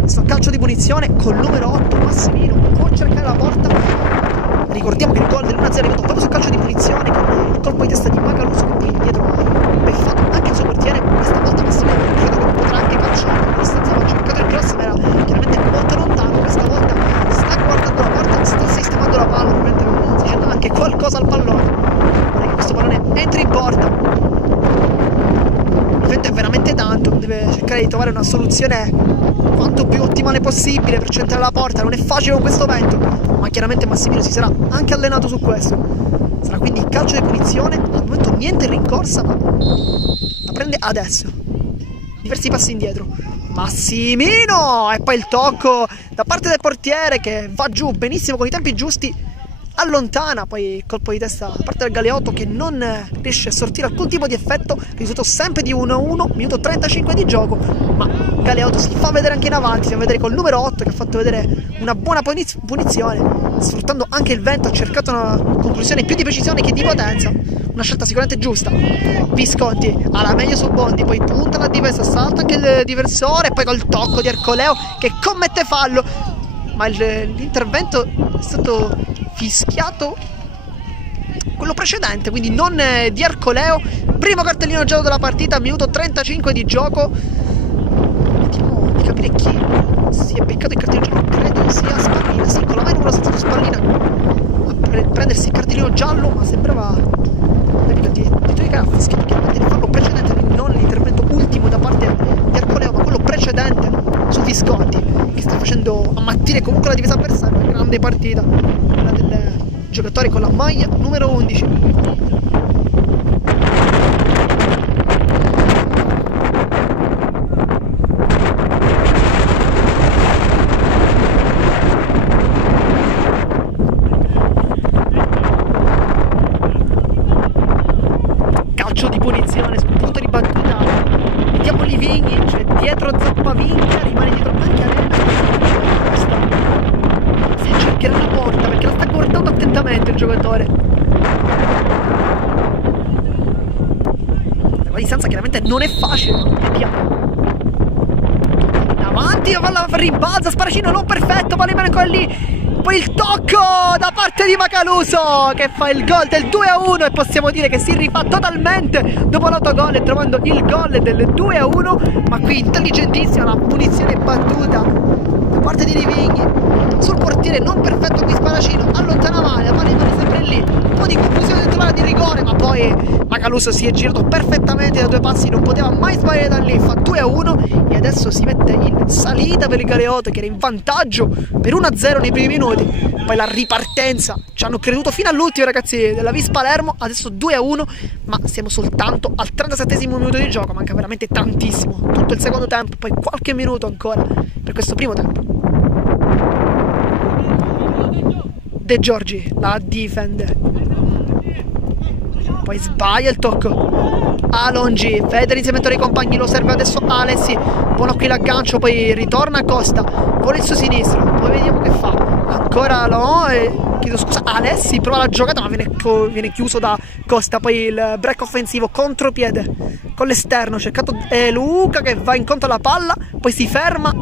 Questo calcio di punizione col numero 8 Massimino può cercare la porta. Ricordiamo che il gol dell'1-0 è venuto proprio sul calcio di punizione con il colpo di testa di Macaluso che dietro ha beffato anche il suo portiere. Questa volta Massimino credo che potrà anche calciare, nonostante aveva cercato il cross ma era chiaramente molto lontano. Questa volta sta guardando la porta, sta sistemando la palla, ovviamente sta facendo anche qualcosa al pallone. Vorrei che questo pallone entri in porta. Il vento è veramente tanto, deve cercare di trovare una soluzione quanto più ottimale possibile per centrare la porta. Non è facile con questo vento, ma chiaramente Massimino si sarà anche allenato su questo. Sarà quindi calcio di punizione. Al momento niente in rincorsa, ma la prende adesso. Diversi passi indietro, Massimino, e poi il tocco da parte del portiere che va giù benissimo con i tempi giusti, allontana poi il colpo di testa da parte del Galeotto che non riesce a sortire alcun tipo di effetto. Risultato sempre di 1-1, minuto 35 di gioco, ma Galeotto si fa vedere anche in avanti, si fa vedere col numero 8 che ha fatto vedere una buona punizione, sfruttando anche il vento ha cercato una conclusione più di precisione che di potenza, una scelta sicuramente giusta. Visconti alla meglio su Bondi, poi punta la difesa, salta anche il difensore e poi col tocco di Arcoleo che commette fallo, ma l'intervento è stato fischiato quello precedente, quindi non di Arcoleo. Primo cartellino giallo della partita, minuto 35 di gioco. Vediamo di capire chi si è beccato il cartellino giallo, credo sia Spallina, sì, con la mano è stato Spallina a prendersi il cartellino giallo, ma sembrava di gara fischiato chiaramente il fallo precedente, quindi non l'intervento ultimo da parte di Arcoleo, ma quello precedente su Visconti che sta facendo ammattire comunque la difesa avversaria. Una grande partita quella del giocatore con la maglia numero 11. Calcio di punizione sul punto di battuta, vediamo Livigny, c'è dietro Zappavinca, rimane dietro anche Arena. Si cercherà la porta perché la sta guardando attentamente il giocatore. La distanza chiaramente non è facile, ma vediamo. Avanti, rimbalza, Sparacino non perfetto, ma rimane ancora lì. Poi il tocco da parte di Macaluso che fa il gol del 2-1 e possiamo dire che si rifà totalmente dopo l'autogol e trovando il gol del 2-1, ma qui intelligentissima la punizione battuta da parte di Livigny sul portiere non perfetto qui Sparacino, allontana male, la palla rimane sempre lì, un po' di confusione dentro l'area di rigore, ma poi Macaluso si è girato perfettamente da due passi, non poteva mai sbagliare da lì, fa 2-1 e adesso si mette in salita per il Galeotto che era in vantaggio per 1-0 nei primi minuti. Poi la ripartenza, ci hanno creduto fino all'ultimo ragazzi della Vis Palermo, adesso 2-1, ma siamo soltanto al 37esimo minuto di gioco, manca veramente tantissimo, tutto il secondo tempo, poi qualche minuto ancora per questo primo tempo. De Giorgi la difende, poi sbaglia il tocco. Alongi vede l'inserimento dei compagni, lo serve adesso Alessi, buono qui l'aggancio, poi ritorna a Costa, vuole il suo sinistro, poi vediamo che fa. Ancora chiedo scusa, Alessi prova la giocata ma viene chiuso da Costa, poi il break offensivo, contropiede con l'esterno, cercato Luca che va incontro alla palla, poi si ferma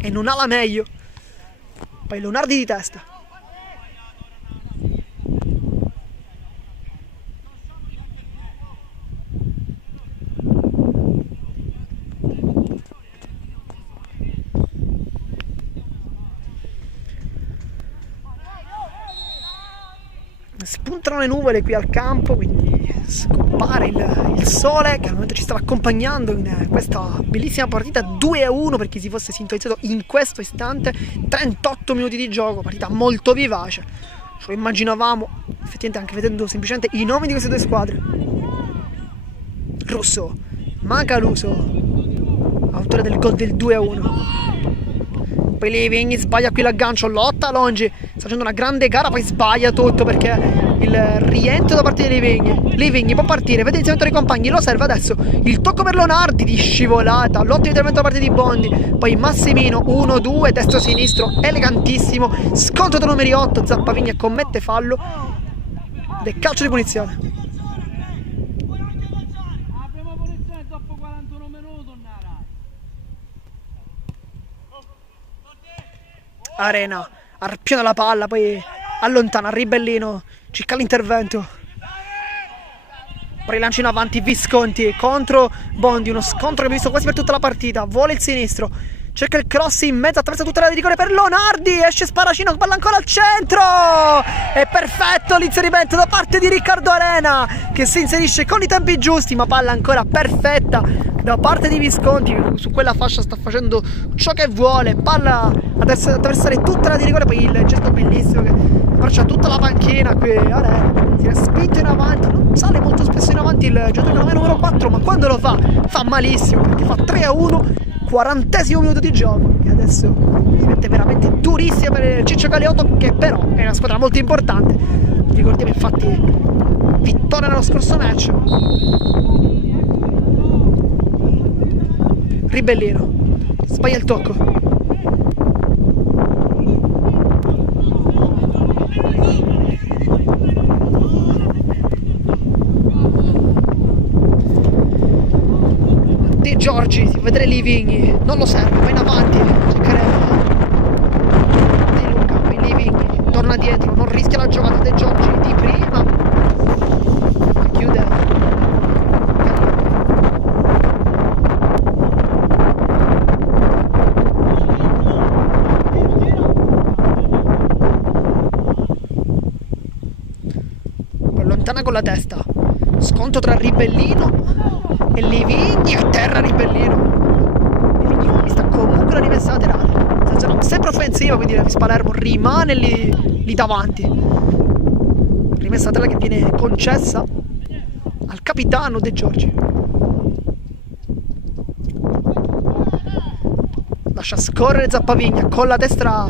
e non ha la meglio, poi Leonardi di testa. Spuntano le nuvole qui al campo, quindi scompare il sole che al momento ci stava accompagnando in questa bellissima partita 2-1 per chi si fosse sintonizzato in questo istante. 38 minuti di gioco, partita molto vivace, ce lo immaginavamo effettivamente anche vedendo semplicemente i nomi di queste due squadre. Russo, Macaluso, autore del gol del 2-1. Poi Livigny sbaglia qui l'aggancio, lotta Alongi, sta facendo una grande gara, poi sbaglia tutto perché il rientro da parte di Livigny. Livigny può partire, vede l'inserimento dei compagni, lo serve adesso, il tocco per Leonardi di scivolata, l'ottimo intervento da parte di Bondi, poi Massimino 1-2, destro-sinistro, elegantissimo, scontro tra numeri 8, Zappavigna commette fallo ed è calcio di punizione. Arena arpiona la palla, poi allontana Ribellino, cerca l'intervento, poi lancio in avanti Visconti contro Bondi, uno scontro che abbiamo visto quasi per tutta la partita, vuole il sinistro, cerca il cross in mezzo, attraversa tutta l'area di rigore per Leonardi, esce Sparacino, palla ancora al centro, è perfetto l'inserimento da parte di Riccardo Arena che si inserisce con i tempi giusti, ma palla ancora perfetta da parte di Visconti, su quella fascia sta facendo ciò che vuole, palla ad attraversare tutta la di rigore, poi il gesto bellissimo che abbraccia tutta la panchina qui, Arena si è spinto in avanti, non sale molto spesso in avanti il giocatore numero 4, ma quando lo fa malissimo perché fa 3-1, 40° minuto di gioco e adesso si mette veramente durissima per Ciccio Galeotto, che però è una squadra molto importante. Ricordiamo infatti vittoria nello scorso match. Ribellino sbaglia il tocco, De Giorgi, vedere Livigny, non lo serve, va in avanti, cercheremo De Luca, poi Livigny torna dietro, non rischia la giocata De Giorgi di prima, chiude con la testa, scontro tra Ribellino e Livigny, a terra Ribellino. Livigny mi sta comunque la rimessa laterale, sempre offensiva, quindi la Palermo rimane lì davanti, rimessa laterale che viene concessa al capitano De Giorgi, lascia scorrere Zappavigna con la destra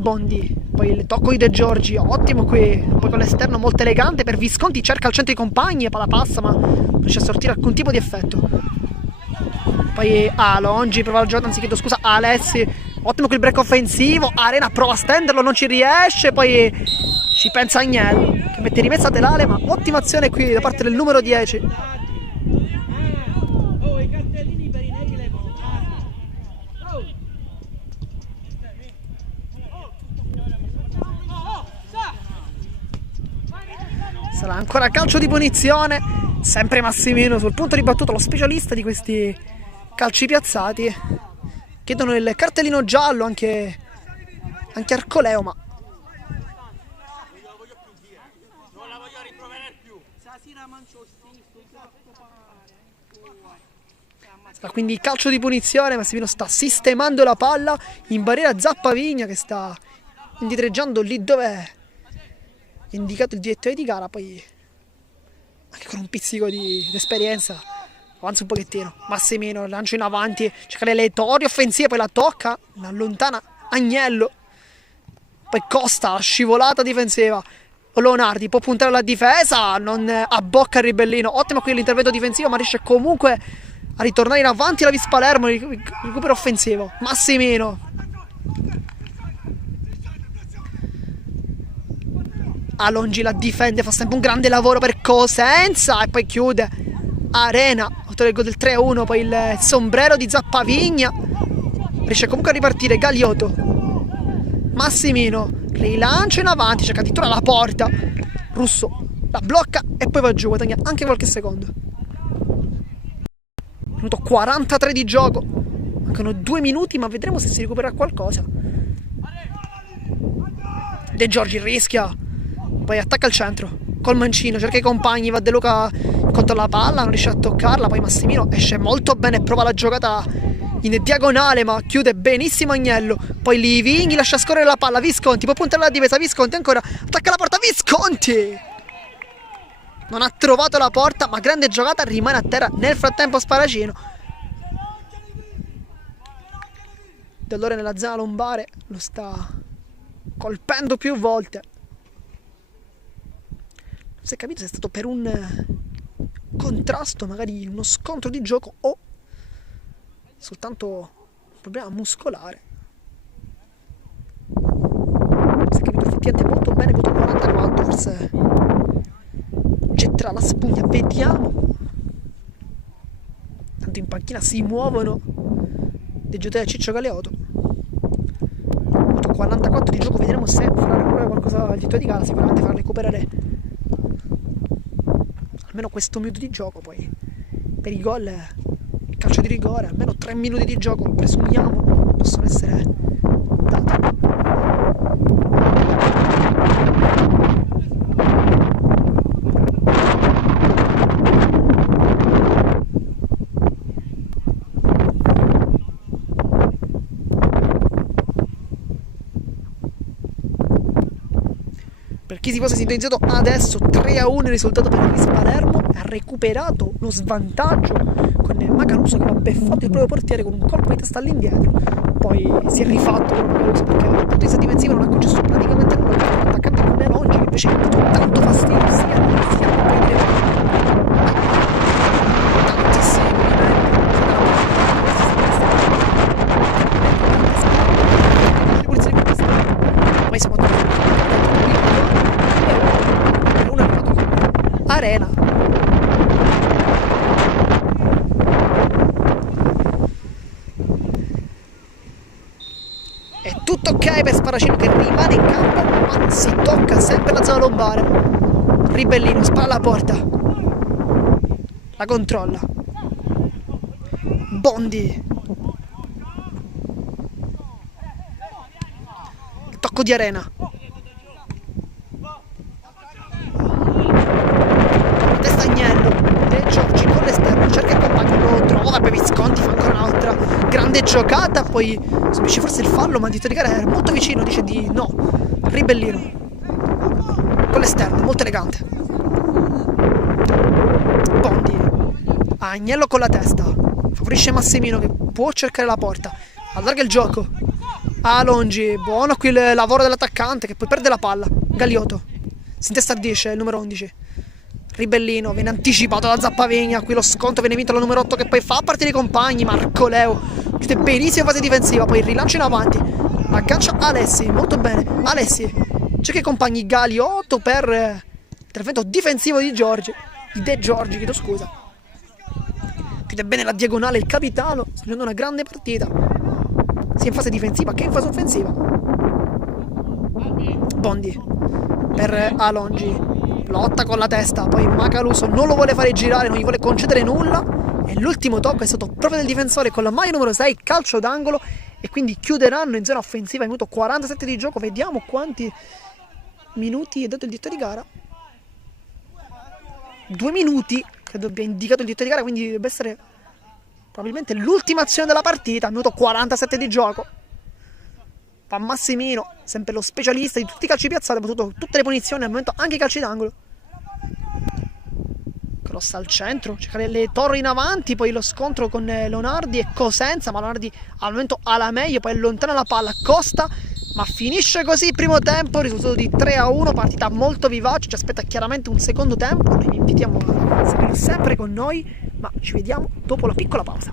Bondi, poi il tocco di De Giorgi, ottimo qui, poi con l'esterno molto elegante per Visconti, cerca al centro i compagni e palla passa ma non riesce a sortire alcun tipo di effetto. Poi Alongi prova la giocata, anzi chiedo scusa, Alessi, ottimo qui il break offensivo, Arena prova a stenderlo, non ci riesce, poi ci pensa Agnello che mette rimessa laterale, ma ottima azione qui da parte del numero 10. Sarà ancora calcio di punizione, sempre Massimino sul punto di battuta, lo specialista di questi calci piazzati. Chiedono il cartellino giallo anche Arcoleo, ma sarà quindi calcio di punizione. Massimino sta sistemando la palla in barriera, Zappavigna che sta indietreggiando lì dove è indicato il direttore di gara, poi anche con un pizzico di esperienza avanza un pochettino. Massimino, lancio in avanti, cerca l'aleatorio offensiva, poi la tocca, la allontana Agnello, poi Costa, scivolata difensiva. Leonardi può puntare alla difesa, non abbocca il ribellino. Ottimo qui l'intervento difensivo, ma riesce comunque a ritornare in avanti la Vis Palermo. Recupero offensivo. Massimino. Alongi la difende, fa sempre un grande lavoro per Cosenza e poi chiude. Arena, autore del gol del 3-1, poi il sombrero di Zappavigna. Riesce comunque a ripartire Galiotto. Massimino, rilancio in avanti, cerca addirittura la porta. Russo la blocca e poi va giù, guadagna anche qualche secondo. Minuto 43 di gioco. Mancano 2 minuti, ma vedremo se si recupera qualcosa. De Giorgi rischia, poi attacca al centro col mancino, cerca i compagni, va De Luca contro la palla, non riesce a toccarla, poi Massimino esce molto bene, prova la giocata in diagonale, ma chiude benissimo Agnello. Poi Livinghi lascia scorrere la palla, Visconti può puntare la difesa, Visconti ancora attacca la porta, Visconti non ha trovato la porta, ma grande giocata, rimane a terra. Nel frattempo Sparacino, Dell'Ore nella zona lombare, lo sta colpendo più volte. Non si è capito se è stato per un contrasto, magari uno scontro di gioco, o soltanto un problema muscolare. Si è capito effettivamente molto bene, voto 44, forse getterà la spugna, vediamo. Tanto in panchina si muovono De Giotè e Ciccio Galeotto. Voto 44 di gioco, vedremo se farà recuperare qualcosa al direttore di gara, sicuramente farà recuperare almeno questo minuto di gioco, poi per i gol, il calcio di rigore, almeno 3 minuti di gioco presumiamo possono essere dati. Per chi si fosse sintonizzato adesso, 3-1 il risultato per il Vis Palermo. Ha recuperato lo svantaggio con Macaruso che ha beffato il proprio portiere con un colpo di testa all'indietro. Poi si è rifatto con Macaruso perché dal punto di vista difensivo non ha concesso praticamente nulla. L'attaccante come Alongi che invece ha dato tanto fastidio sia tantissimi movimenti. Poi siamo Arena. È tutto ok per Sparacino che rimane in campo, ma si tocca sempre la zona lombare. Ribellino spara alla porta, la controlla. Bondi, il tocco di Arena. De Giorgi con l'esterno, cerca il compagno, lo trova, poi Visconti fa ancora un'altra grande giocata, poi subisce forse il fallo, ma il direttore di gara era molto vicino, dice di no. Ribellino con l'esterno, molto elegante. Bondi, Agnello con la testa, favorisce Massimino che può cercare la porta, allarga il gioco. Alongi, buono qui il lavoro dell'attaccante che poi perde la palla. Galiotto si intestardisce, il numero 11. Ribellino viene anticipato da Zappavegna, qui lo scontro viene vinto dalla numero 8 che poi fa partire i compagni. Marco Leo chiude benissimo in fase difensiva, poi il rilancio in avanti, aggancia Alessi, molto bene. Alessi cerca i compagni, Galiotto per intervento difensivo di De Giorgi, chiedo scusa. Chiude bene la diagonale il capitano, sta facendo una grande partita sia in fase difensiva che in fase offensiva. Bondi per Alongi, lotta con la testa, poi Macaluso non lo vuole fare girare, non gli vuole concedere nulla e l'ultimo tocco è stato proprio del difensore con la maglia numero 6, calcio d'angolo, e quindi chiuderanno in zona offensiva. Minuto 47 di gioco, vediamo quanti minuti è dato il direttore di gara. 2 minuti credo abbia indicato il direttore di gara, quindi dovrebbe essere probabilmente l'ultima azione della partita. Minuto 47 di gioco. Va Massimino, sempre lo specialista di tutti i calci piazzati, ha battuto tutte le punizioni, al momento anche i calci d'angolo. Cross al centro, cercare le torri in avanti, poi lo scontro con Leonardi e Cosenza, ma Leonardi al momento ha la meglio, poi allontana la palla, Costa, Ma finisce così il primo tempo, risultato di 3-1, partita molto vivace, ci aspetta chiaramente un secondo tempo, noi vi invitiamo a seguire sempre con noi, ma ci vediamo dopo la piccola pausa.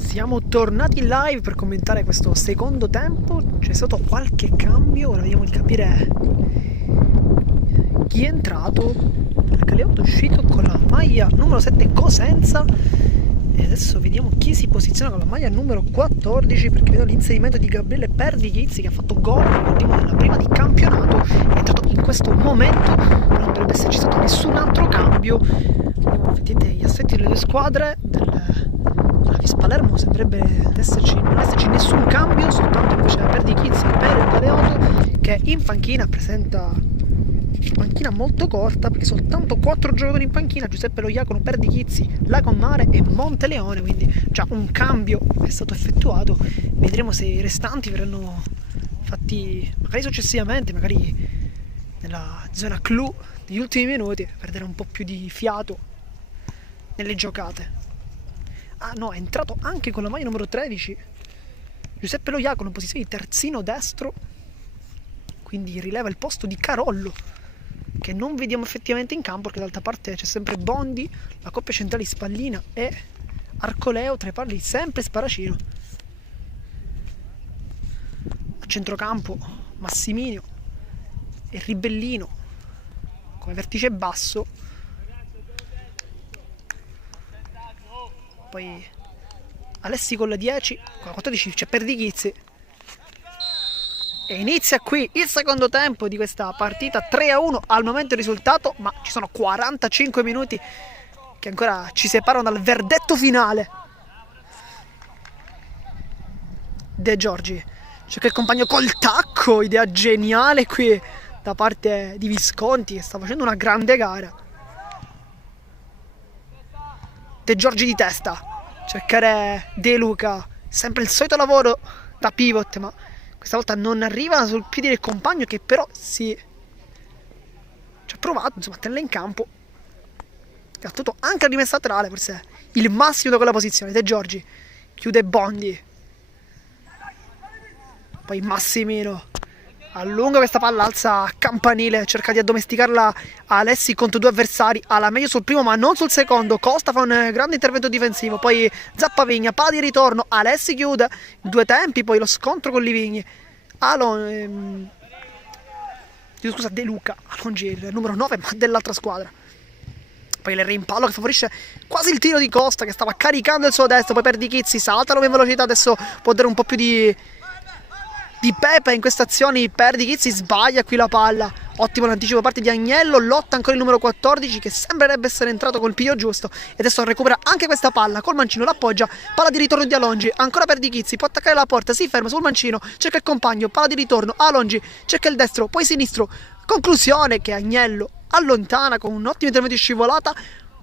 Siamo tornati live per commentare questo secondo tempo. C'è stato qualche cambio, ora vediamo di capire chi è entrato. Galeotto è uscito con la maglia numero 7 Cosenza e adesso vediamo chi si posiziona con la maglia numero 14, perché vedo l'inserimento di Gabriele Perdichizzi che ha fatto gol nella prima di campionato, è entrato in questo momento, non dovrebbe esserci stato nessun altro cambio. Vediamo effettivamente gli assetti delle due squadre della Vis Palermo, sembrerebbe non esserci nessun cambio, soltanto invece Perdichizzi per il Galeotto, che in panchina presenta panchina molto corta, perché soltanto 4 giocatori in panchina: Giuseppe Loiacono, Perdichizzi, Lagomare e Monteleone, quindi già un cambio è stato effettuato. Vedremo se i restanti verranno fatti magari successivamente, magari nella zona clou degli ultimi minuti, per dare un po' più di fiato nelle giocate. Ah no, è entrato anche con la maglia numero 13 Giuseppe Loiacono in posizione di terzino destro, quindi rileva il posto di Carollo, che non vediamo effettivamente in campo, perché d'altra parte c'è sempre Bondi, la coppia centrale Spallina e Arcoleo, tra i pali sempre Sparacino. A centrocampo Massimino e Ribellino come vertice basso, poi Alessi con la 10, con la 14 c'è Perdichizzi. E inizia qui il secondo tempo di questa partita, 3-1 al momento il risultato, ma ci sono 45 minuti che ancora ci separano dal verdetto finale. De Giorgi cerca il compagno col tacco, idea geniale qui da parte di Visconti, che sta facendo una grande gara. De Giorgi di testa, cercare De Luca, sempre il solito lavoro da pivot, ma questa volta non arriva sul piede del compagno, che però ci ha provato insomma a tenerla in campo. Ha tutto anche la rimessa laterale, forse il massimo da quella posizione. De Giorgi chiude Bondi, poi Massimino allunga questa palla, alza a campanile, cerca di addomesticarla Alessi contro due avversari, ha la meglio sul primo ma non sul secondo. Costa fa un grande intervento difensivo, poi Zappavigna, palla di ritorno, Alessi chiude due tempi, poi lo scontro con Livigni. De Luca, Alongi il numero 9 ma dell'altra squadra. Poi il rimpallo che favorisce quasi il tiro di Costa, che stava caricando il suo destro, poi Perdichizzi salta in velocità, adesso può dare un po' più di pepe in queste azioni. Perdichizzi sbaglia qui la palla, ottimo l'anticipo parte di Agnello, lotta ancora il numero 14 che sembrerebbe essere entrato col piglio giusto e adesso recupera anche questa palla, col mancino l'appoggia, palla di ritorno di Alongi, ancora Perdichizzi, può attaccare la porta, si ferma sul mancino, cerca il compagno, palla di ritorno, Alongi cerca il destro, poi sinistro, conclusione che Agnello allontana con un ottimo intervento di scivolata.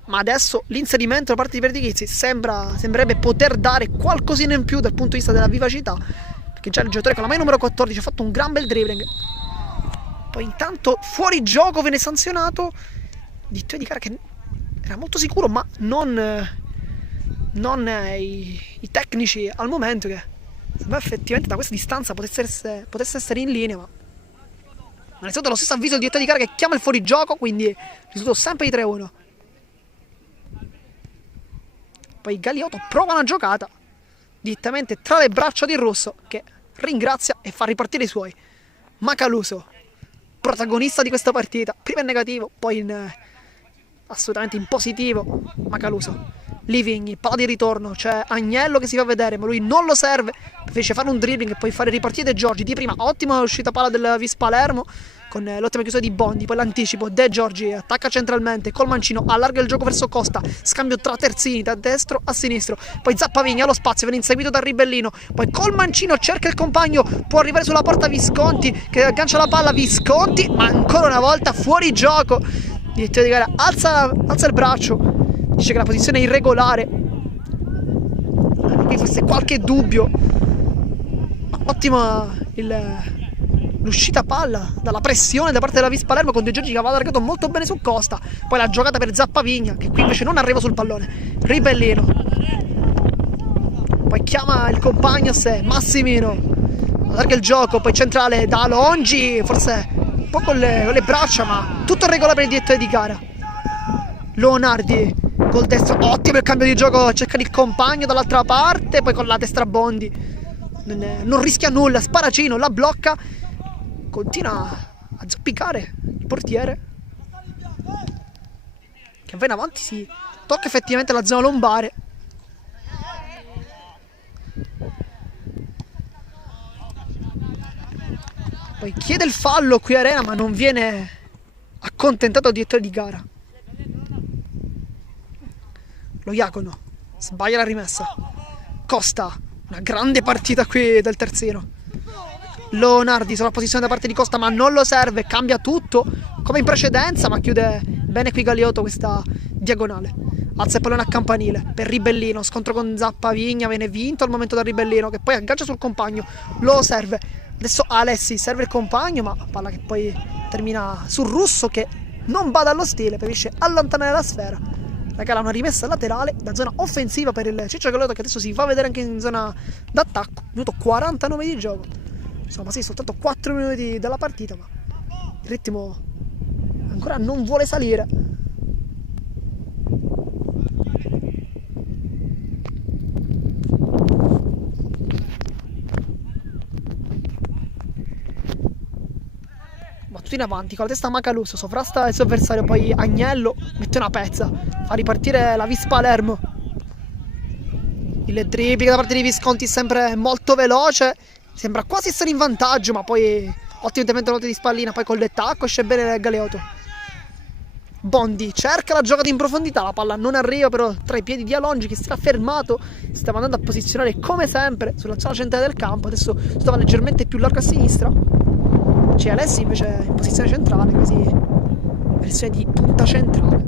Ma adesso l'inserimento da parte di Perdichizzi sembrerebbe poter dare qualcosina in più dal punto di vista della vivacità, perché già il giocatore con la maglia numero 14 ha fatto un gran bel dribbling. Poi intanto fuori gioco viene sanzionato di gara, che era molto sicuro, ma non i tecnici al momento, che sembra effettivamente da questa distanza potesse essere in linea, ma non è stato lo stesso avviso del direttore di gara che chiama il fuorigioco, quindi risultato sempre di 3-1. Poi Galeotto prova una giocata direttamente tra le braccia di Russo, che ringrazia e fa ripartire i suoi. Macaluso, protagonista di questa partita, prima in negativo, poi assolutamente in positivo. Macaluso, Livigni, palla di ritorno, c'è Agnello che si fa vedere, ma lui non lo serve, preferisce fare un dribbling e poi fare ripartire De Giorgi di prima. Ottima uscita palla del Vis Palermo con l'ottima chiusura di Bondi, poi l'anticipo, De Giorgi attacca centralmente col mancino, allarga il gioco verso Costa, scambio tra terzini da destro a sinistro, poi Zappavigna allo spazio, viene inseguito da Ribellino, poi col mancino cerca il compagno, può arrivare sulla porta Visconti che aggancia la palla, Visconti, ma ancora una volta fuori gioco. Il direttore di gara alza il braccio, dice che la posizione è irregolare, che forse qualche dubbio. Ottima l'uscita palla dalla pressione da parte della Vis Palermo, con De Giorgi che aveva allargato molto bene su Costa, poi la giocata per Zappavigna che qui invece non arriva sul pallone. Ribellino, poi chiama il compagno a sé, Massimino allarga il gioco, poi centrale da Alongi, forse po' con le braccia, ma tutto in regola per il direttore di gara. Leonardi Col destro, ottimo il cambio di gioco, cerca il compagno dall'altra parte, poi con la destra Bondi non rischia nulla, Sparacino la blocca, continua a zoppicare il portiere che va in avanti, si tocca effettivamente la zona lombare. Poi chiede il fallo qui Arena, ma non viene accontentato il direttore di gara. Lo Iacono sbaglia la rimessa. Costa, una grande partita qui del terzino. Leonardi sovrapposizione da parte di Costa, ma non lo serve, cambia tutto come in precedenza, ma chiude bene qui Galeotto questa diagonale. Alza il pallone a campanile per Ribellino, scontro con Zappa Vigna, viene vinto al momento da Ribellino che poi aggancia sul compagno, lo serve. Adesso Alessi serve il compagno, ma palla che poi termina sul Russo che non bada allo stile, preferisce allontanare la sfera. Regala una rimessa laterale da zona offensiva per il Ciccio Galeotto che adesso si fa vedere anche in zona d'attacco. Minuto 49 di gioco. Insomma sì, soltanto 4 minuti dalla partita, ma il ritmo ancora non vuole salire. Battuta in avanti con la testa Macaluso, sovrasta il suo avversario, poi Agnello mette una pezza, fa ripartire la Vis Palermo. Il dribbling da parte di Visconti sempre molto veloce, sembra quasi essere in vantaggio, ma poi ottimo intervento di spallina, poi con l'attacco esce bene Galeotto. Bondi cerca la giocata in profondità, la palla non arriva però tra i piedi di Alongi che si era fermato, stava andando a posizionare come sempre sulla zona centrale del campo, adesso stava leggermente più largo a sinistra. C'è Alessi invece in posizione centrale, così versione di punta centrale.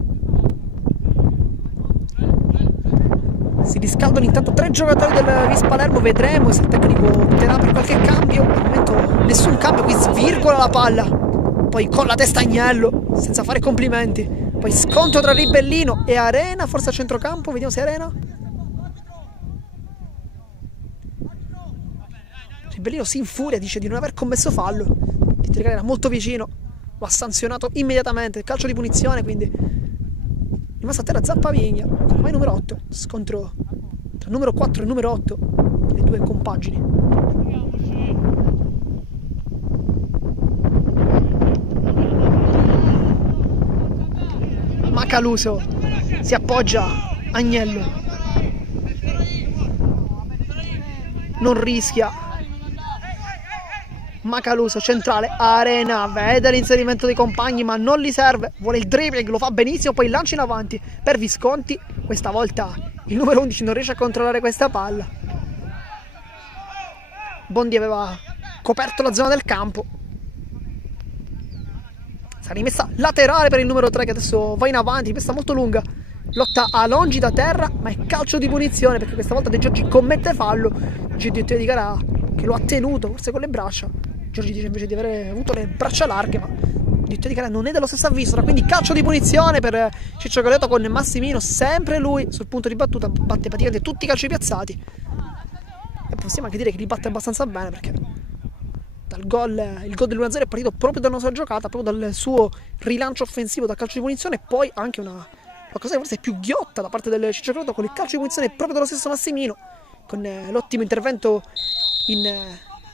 Si riscaldano intanto 3 giocatori del Vis Palermo, vedremo se il tecnico opterà per qualche cambio. Al momento nessun cambio, qui svirgola la palla, poi con la testa Agnello senza fare complimenti, poi scontro tra Ribellino e Arena, forse a centrocampo, vediamo se Arena. Ribellino si infuria, dice di non aver commesso fallo, il Trigale era molto vicino, lo ha sanzionato immediatamente, calcio di punizione, quindi rimasta a terra Zappavigna, ormai numero 8, scontro tra numero 4 e numero 8, le due compagini. Macaluso si appoggia Agnello, non rischia. Macaluso centrale, Arena vede l'inserimento dei compagni ma non li serve, vuole il dribbling, lo fa benissimo, poi lancia in avanti per Visconti, questa volta il numero 11 non riesce a controllare questa palla. Bondi aveva coperto la zona del campo, sarà rimessa laterale per il numero 3 che adesso va in avanti, questa molto lunga, lotta Alongi da terra ma è calcio di punizione perché questa volta De Giorgi commette fallo, il direttore di gara che lo ha tenuto forse con le braccia. Giorgi dice invece di avere avuto le braccia larghe, ma il direttore di gara non è dello stesso avviso, quindi calcio di punizione per Ciccio Galeotto con Massimino, sempre lui sul punto di battuta, batte praticamente tutti i calci piazzati e possiamo anche dire che li batte abbastanza bene perché il gol dell'1-0 è partito proprio da una sua giocata, proprio dal suo rilancio offensivo da calcio di punizione e poi anche una cosa che forse è più ghiotta da parte del Ciccio Galeotto con il calcio di punizione proprio dello stesso Massimino, con l'ottimo intervento in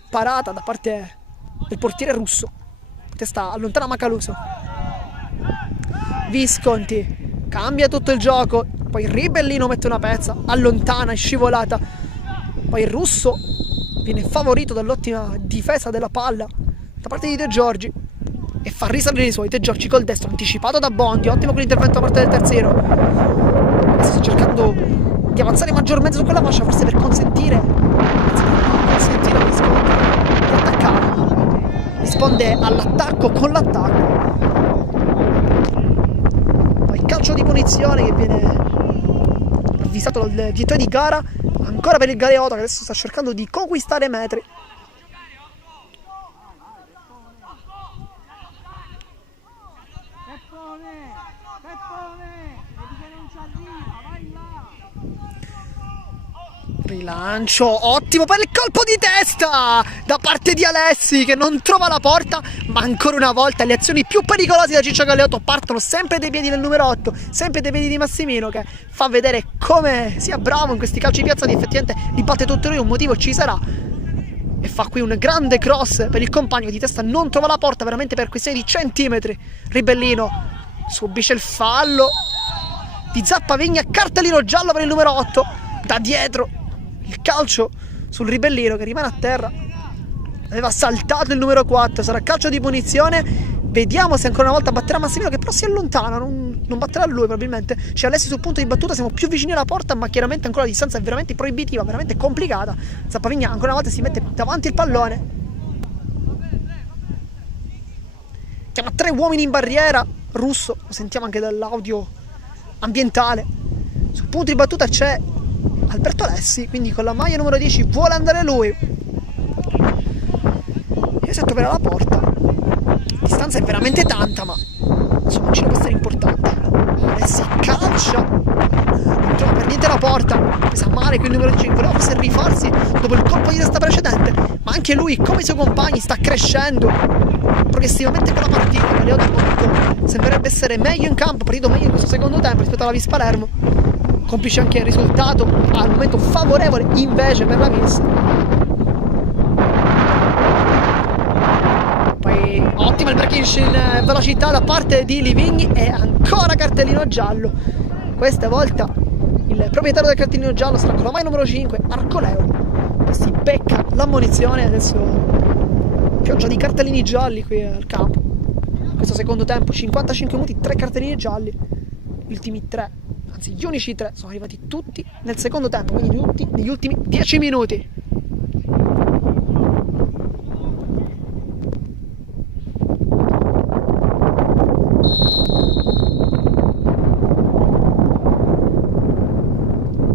parata da parte del portiere russo, testa allontana Macaluso. Visconti cambia tutto il gioco, poi Ribellino mette una pezza, allontana, è scivolata, poi il russo viene favorito dall'ottima difesa della palla da parte di De Giorgi e fa risalire i suoi. De Giorgi col destro anticipato da Bondi, ottimo quell'intervento da parte del terzino, sta cercando di avanzare maggiormente su quella fascia forse per consentire a Visconti di attaccare, risponde all'attacco con l'attacco, poi calcio di punizione che viene avvisato dal direttore di gara ancora per il Galeotto che adesso sta cercando di conquistare metri. Rilancio, ottimo per il colpo di testa da parte di Alessi, che non trova la porta, ma ancora una volta le azioni più pericolose da Ciccio Galeotto partono sempre dai piedi del numero 8, sempre dai piedi di Massimino, che fa vedere come sia bravo in questi calci piazzati. Effettivamente li batte tutto lui, un motivo ci sarà, e fa qui un grande cross per il compagno, di testa non trova la porta veramente per questione di centimetri. Ribellino subisce il fallo di Zappavigna, cartellino giallo per il numero 8, da dietro il calcio sul Ribellino che rimane a terra. Aveva saltato il numero 4, sarà calcio di punizione. Vediamo se ancora una volta batterà Massimino, che però si allontana, non batterà lui probabilmente. C'è Alessi sul punto di battuta, siamo più vicini alla porta, ma chiaramente ancora la distanza è veramente proibitiva, veramente complicata. Zappavigna ancora una volta si mette davanti il pallone, chiama 3 uomini in barriera. Russo, lo sentiamo anche dall'audio ambientale. Sul punto di battuta c'è Alberto Alessi, quindi con la maglia numero 10 vuole andare lui. Io se troverà la porta, la distanza è veramente tanta, ma insomma ci può essere importante. Alessi calcia, non trova per niente la porta, pesa male qui il numero 10, voleva forse rifarsi dopo il colpo di testa precedente, ma anche lui come i suoi compagni sta crescendo progressivamente con la partita. Galeotto sembrerebbe essere meglio in campo, partito meglio in questo secondo tempo rispetto alla Vis Palermo. Complice anche il risultato al momento favorevole invece per la Vis. Poi ottimo il break in velocità da parte di Livigni e ancora cartellino giallo. Questa volta il proprietario del cartellino giallo sarà con la maglia numero 5, Arcoleoli, che si becca l'ammonizione. Adesso pioggia di cartellini gialli qui al campo. Questo secondo tempo, 55 minuti, 3 cartellini gialli. Gli ultimi 3, anzi gli unici 3 sono arrivati tutti nel secondo tempo, quindi tutti negli ultimi 10 minuti.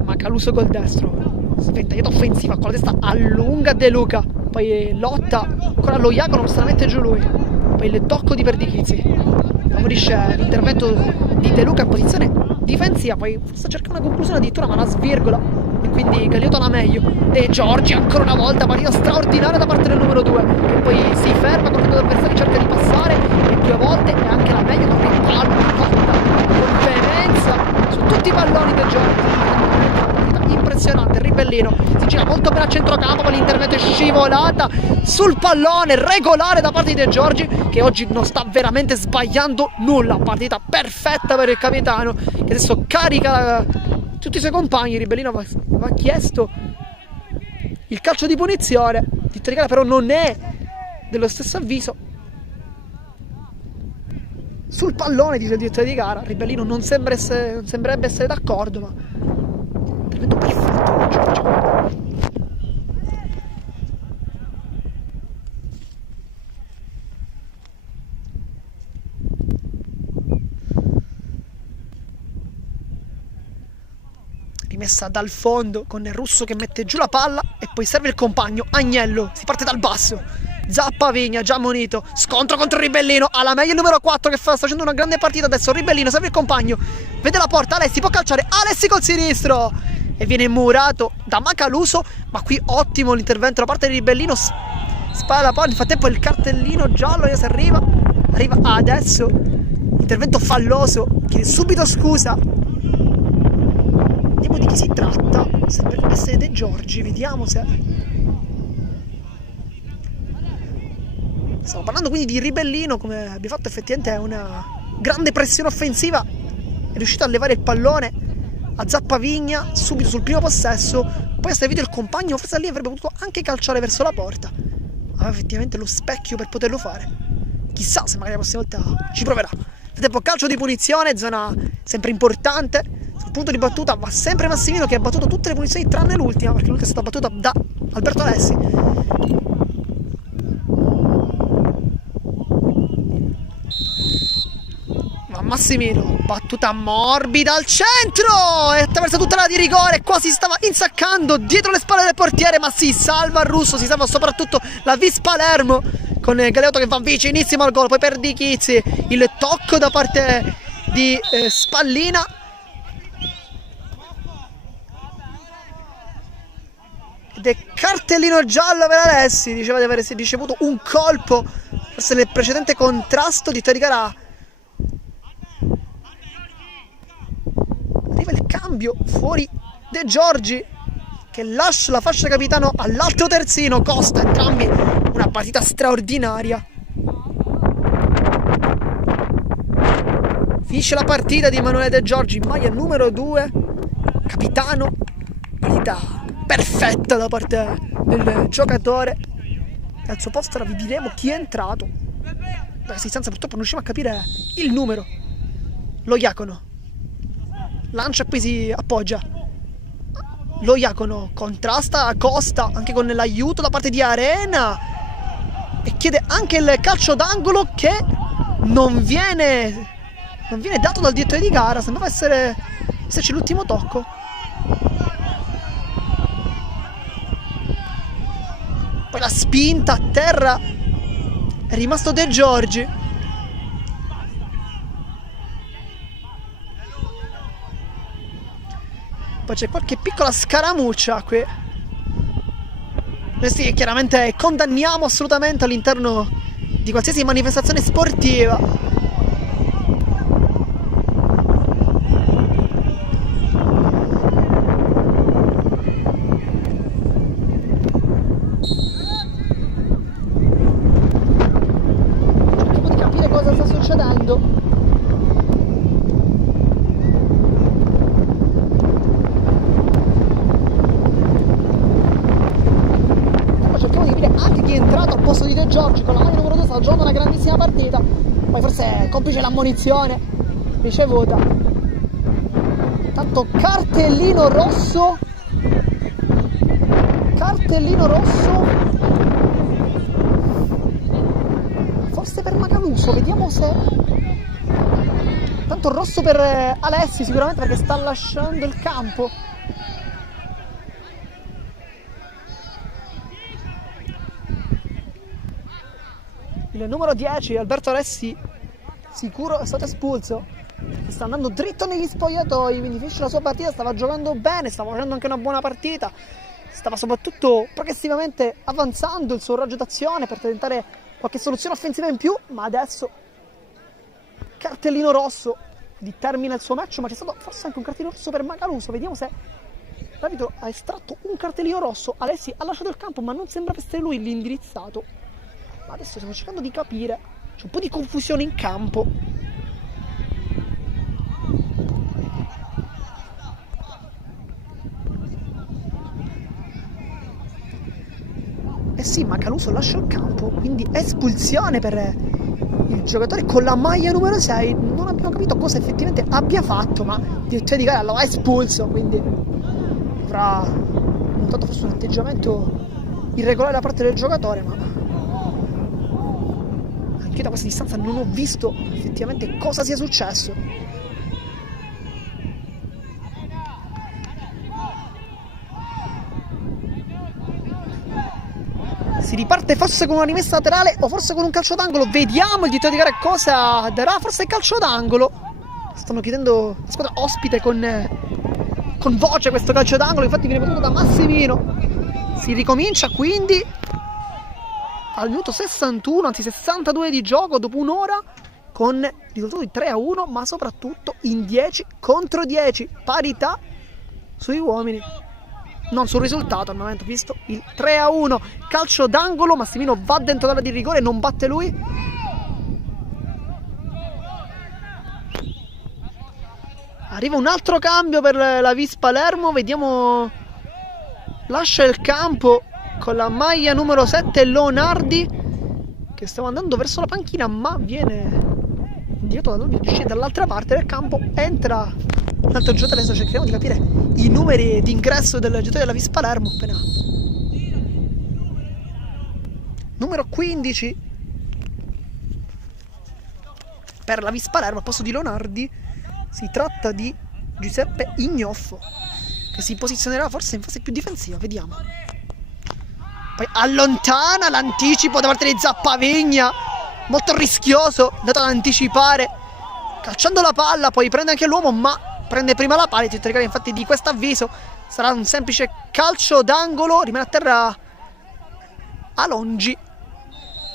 Macaluso col destro, sventagliata offensiva con la testa allunga De Luca, poi lotta ancora lo Iacono, se la mette giù lui, poi il tocco di Perdichizzi favorisce l'intervento di De Luca in posizione difensiva, poi sta cercando una conclusione addirittura, ma la svirgola e quindi Galeotto la meglio. De Giorgi ancora una volta, partita straordinaria da parte del numero 2, che poi si ferma con l'avversario, cerca di passare e 2 volte e anche la meglio con il palmo, lotta con veemenza su tutti i palloni De Giorgi. Impressionante, il Ribellino si gira molto bene a centrocampo, ma l'intervento è scivolata sul pallone, regolare da parte di De Giorgi, che oggi non sta veramente sbagliando nulla. Partita perfetta per il capitano, che adesso carica tutti i suoi compagni. Il Ribellino va chiesto il calcio di punizione, diritto di gara però non è dello stesso avviso sul pallone, dice il direttore di gara. Ribellino non sembrerebbe essere d'accordo, ma intervento perfetto di Giorgio. Rimessa dal fondo con il Russo che mette giù la palla e poi serve il compagno Agnello, si parte dal basso. Zappavigna già ammonito, scontro contro il Ribellino, alla meglio il numero 4 che sta facendo una grande partita adesso. Ribellino serve il compagno, vede la porta, Alessi può calciare, Alessi col sinistro e viene murato da Macaluso, ma qui ottimo l'intervento da parte di Ribellino, spara la palla. Nel frattempo il cartellino giallo se arriva adesso, intervento falloso, chiede subito scusa. Vediamo di chi si tratta, sembra essere De Giorgi, vediamo se... Stiamo parlando quindi di Ribellino, come abbiamo fatto effettivamente una grande pressione offensiva, è riuscito a levare il pallone a Zappavigna subito sul primo possesso, poi ha servito il compagno, forse lì avrebbe potuto anche calciare verso la porta, aveva effettivamente lo specchio per poterlo fare, chissà se magari la prossima volta ci proverà. Nel tempo calcio di punizione, zona sempre importante, sul punto di battuta va sempre Massimino, che ha battuto tutte le punizioni tranne l'ultima, perché l'ultima è stata battuta da Alberto Alessi. Massimino, battuta morbida al centro e attraversa tutta la di rigore, quasi stava insaccando dietro le spalle del portiere, ma si salva il Russo, si salva soprattutto la Vis Palermo con Galeotto che va vicinissimo al gol. Poi per Perdichizzi il tocco da parte di Spallina, Ed è cartellino giallo per Alessi. Diceva di aver ricevuto un colpo, forse nel precedente contrasto di gara. Arriva il cambio, fuori De Giorgi che lascia la fascia capitano all'altro terzino. Costa, entrambi una partita straordinaria. Finisce la partita di Emanuele De Giorgi, maglia numero 2, capitano. Partita perfetta da parte del giocatore. E al suo posto ora vi diremo chi è entrato. Da questa distanza purtroppo non riusciamo a capire il numero. Lo Iacono lancia e poi si appoggia. Lo Iacono contrasta Costa anche con l'aiuto da parte di Arena e chiede anche il calcio d'angolo che non viene dato dal direttore di gara. Sembrava esserci l'ultimo tocco. Poi la spinta a terra, è rimasto De Giorgi. Poi c'è qualche piccola scaramuccia qui. Noi sì, chiaramente condanniamo assolutamente all'interno di qualsiasi manifestazione sportiva. Cerchiamo di capire cosa sta succedendo. Anche chi è entrato al posto di De Giorgi con la maglia numero 2 sta giocando una grandissima partita. Poi forse complice l'ammonizione ricevuta. Tanto cartellino rosso. Cartellino rosso. Forse per Macaluso, vediamo se. Tanto rosso per Alessi sicuramente perché sta lasciando il campo. Il numero 10, Alberto Alessi, sicuro è stato espulso. Sta andando dritto negli spogliatoi, quindi finisce la sua partita, stava giocando bene, stava facendo anche una buona partita. Stava soprattutto progressivamente avanzando il suo raggio d'azione per tentare qualche soluzione offensiva in più, ma adesso cartellino rosso, quindi termina il suo match, ma c'è stato forse anche un cartellino rosso per Macaluso. Vediamo se l'arbitro ha estratto un cartellino rosso. Alessi ha lasciato il campo, ma non sembra essere lui l'indirizzato. Adesso stiamo cercando di capire, c'è un po' di confusione in campo. Eh sì, Macaluso lascia il campo, quindi espulsione per il giocatore con la maglia numero 6. Non abbiamo capito cosa effettivamente abbia fatto, ma il direttore di gara lo ha espulso, quindi avrà notato forse un atteggiamento irregolare da parte del giocatore, ma da questa distanza non ho visto effettivamente cosa sia successo. Si riparte forse con una rimessa laterale o forse con un calcio d'angolo. Vediamo il direttore di gara cosa darà. Forse il calcio d'angolo. Stanno chiedendo la squadra ospite con voce questo calcio d'angolo. Infatti viene battuto da Massimino. Si ricomincia quindi al minuto 61, anzi 62 di gioco, dopo un'ora, con il risultato di 3-1, ma soprattutto in 10 contro 10, parità sui uomini. Non sul risultato, al momento, visto il 3-1, calcio d'angolo, Massimino va dentro l'area di rigore, non batte lui. Arriva un altro cambio per la Vis Palermo, vediamo, lascia il campo con la maglia numero 7 Leonardi, che stava andando verso la panchina ma viene indietro dall'altra parte del campo. Entra un altro giocatore, adesso cercheremo di capire i numeri di ingresso del giocatore della Vis Palermo. Appena numero 15 per la Vis Palermo al posto di Leonardi. Si tratta di Giuseppe Ignoffo, che si posizionerà forse in fase più difensiva, vediamo. Poi allontana l'anticipo da parte di Zappavigna, molto rischioso, dato ad anticipare, calciando la palla, poi prende anche l'uomo, ma prende prima la palla. Il titolare infatti di questo avviso Sarà un semplice calcio d'angolo, rimane a terra Alongi.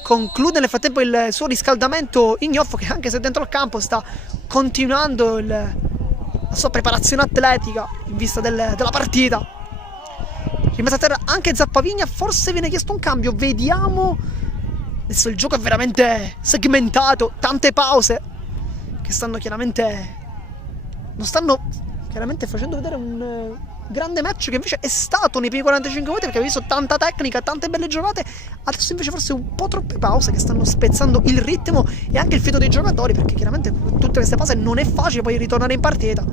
Conclude nel frattempo il suo riscaldamento Ignoffo, che anche se dentro il campo sta continuando la sua preparazione atletica in vista della partita. Rimessa a terra anche Zappavigna, forse viene chiesto un cambio, vediamo. Adesso il gioco è veramente segmentato, tante pause che stanno chiaramente... non stanno chiaramente facendo vedere un grande match che invece è stato nei primi 45 minuti, perché abbiamo visto tanta tecnica, tante belle giocate. Adesso invece forse un po' troppe pause che stanno spezzando il ritmo e anche il fiato dei giocatori, perché chiaramente tutte queste pause non è facile poi ritornare in partita.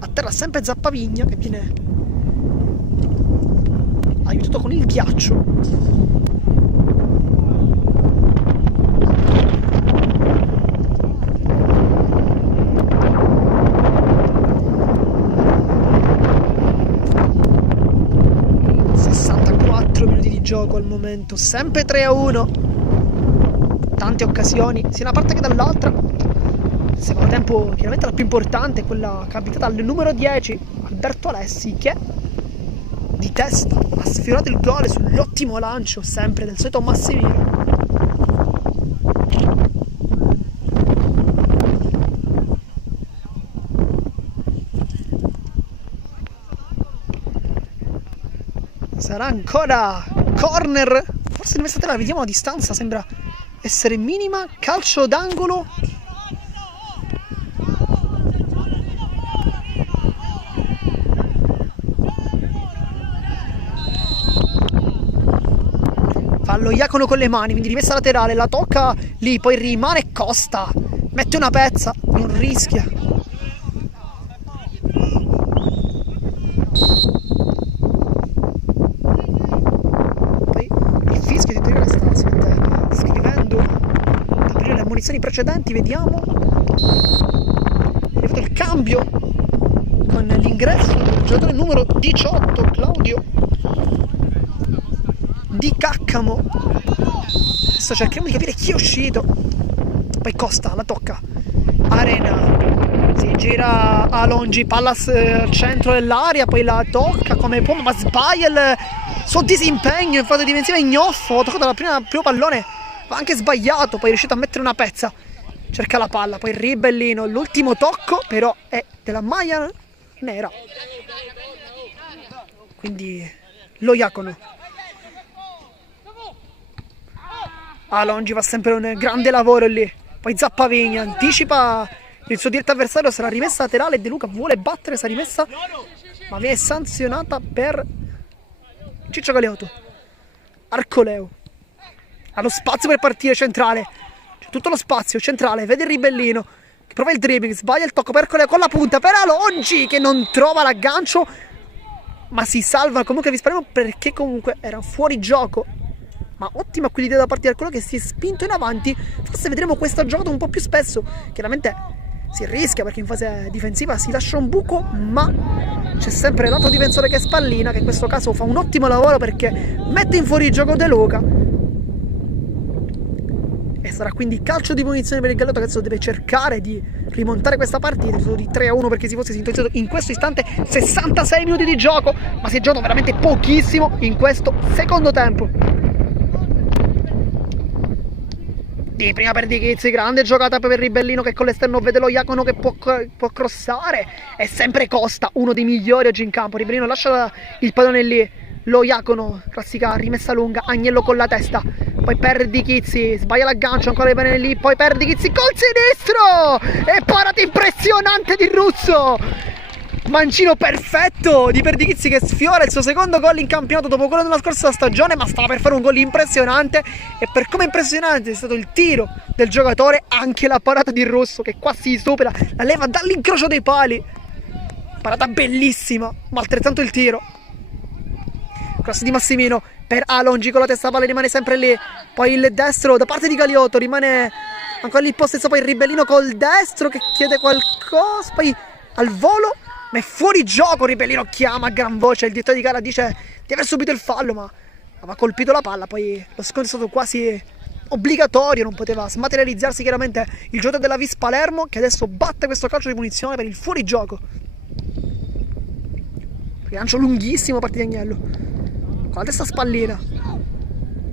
A terra sempre Zappavigna che viene aiutato con il ghiaccio. Gioco al momento, sempre 3-1, tante occasioni sia da una parte che dall'altra. Il secondo tempo chiaramente la più importante è quella capitata al numero 10 Alberto Alessi, che di testa ha sfiorato il gol sull'ottimo lancio sempre del solito Massimino. Sarà ancora corner, forse rimessa a terra, vediamo la distanza, sembra essere minima. Calcio d'angolo. Fallo Iacono con le mani, quindi rimessa laterale, la tocca lì, poi rimane Costa, mette una pezza, non rischia. Precedenti, vediamo. È arrivato il cambio con l'ingresso del giocatore numero 18 Claudio Di Caccamo. Adesso cerchiamo di capire chi è uscito. Poi Costa la tocca, Arena si gira Alongi, palla al centro dell'area, poi la tocca come può, ma sbaglia il suo disimpegno in fase difensiva. Ignoffo, ha toccato primo pallone, va anche sbagliato, poi è riuscito a mettere una pezza, cerca la palla, poi Ribellino, l'ultimo tocco però è della maglia nera, quindi lo Iacono. Alongi fa sempre un grande lavoro lì, poi Zappavigna anticipa il suo diretto avversario, sarà rimessa laterale, De Luca vuole battere questa rimessa ma viene sanzionata per Ciccio Galeotto. Arcoleo ha lo spazio per partire centrale, c'è tutto lo spazio centrale, vede il Ribellino che prova il dribbling, sbaglia il tocco per Arcoleo con la punta per Alongi che non trova l'aggancio ma si salva comunque Vispalermo perché comunque era fuori gioco. Ma ottima quell'idea da parte di Arcoleo che si è spinto in avanti, forse vedremo questa giocata un po' più spesso. Chiaramente si rischia perché in fase difensiva si lascia un buco, ma c'è sempre l'altro difensore che è Spallina, che in questo caso fa un ottimo lavoro perché mette in fuorigioco De Luca. E sarà quindi calcio di punizione per il Galeotto, che adesso deve cercare di rimontare questa partita, di 3-1 perché si fosse sintonizzato in questo istante 66 minuti di gioco, ma si è giocato veramente pochissimo in questo secondo tempo. Di prima per Di Chizzi, grande giocata per Ribellino che con l'esterno vede lo Iacono che può crossare, è sempre Costa, uno dei migliori oggi in campo. Ribellino lascia il pallone lì, lo Iacono, classica rimessa lunga, Agnello con la testa, poi per Di Chizzi, sbaglia l'aggancio, ancora il pallone lì, poi per Di Chizzi col sinistro e parata impressionante di Russo. Mancino perfetto di Perdichizzi che sfiora il suo secondo gol in campionato dopo quello della scorsa stagione, ma stava per fare un gol impressionante. E per come impressionante è stato il tiro del giocatore, anche la parata di Russo che qua si supera, la leva dall'incrocio dei pali, parata bellissima, ma altrettanto il tiro. Cross di Massimino per Alongi con la testa, palla rimane sempre lì, poi il destro da parte di Galeotto, rimane ancora lì il possesso, poi il Ribellino col destro che chiede qualcosa, poi al volo ma è fuori gioco. Ribellino chiama a gran voce, il direttore di gara dice di aver subito il fallo, ma aveva colpito la palla, poi lo scontro è stato quasi obbligatorio, non poteva smaterializzarsi chiaramente il giocatore della Vispalermo, che adesso batte questo calcio di punizione per il fuorigioco. Rilancio lunghissimo da parte di Agnello. Con la testa Spallina.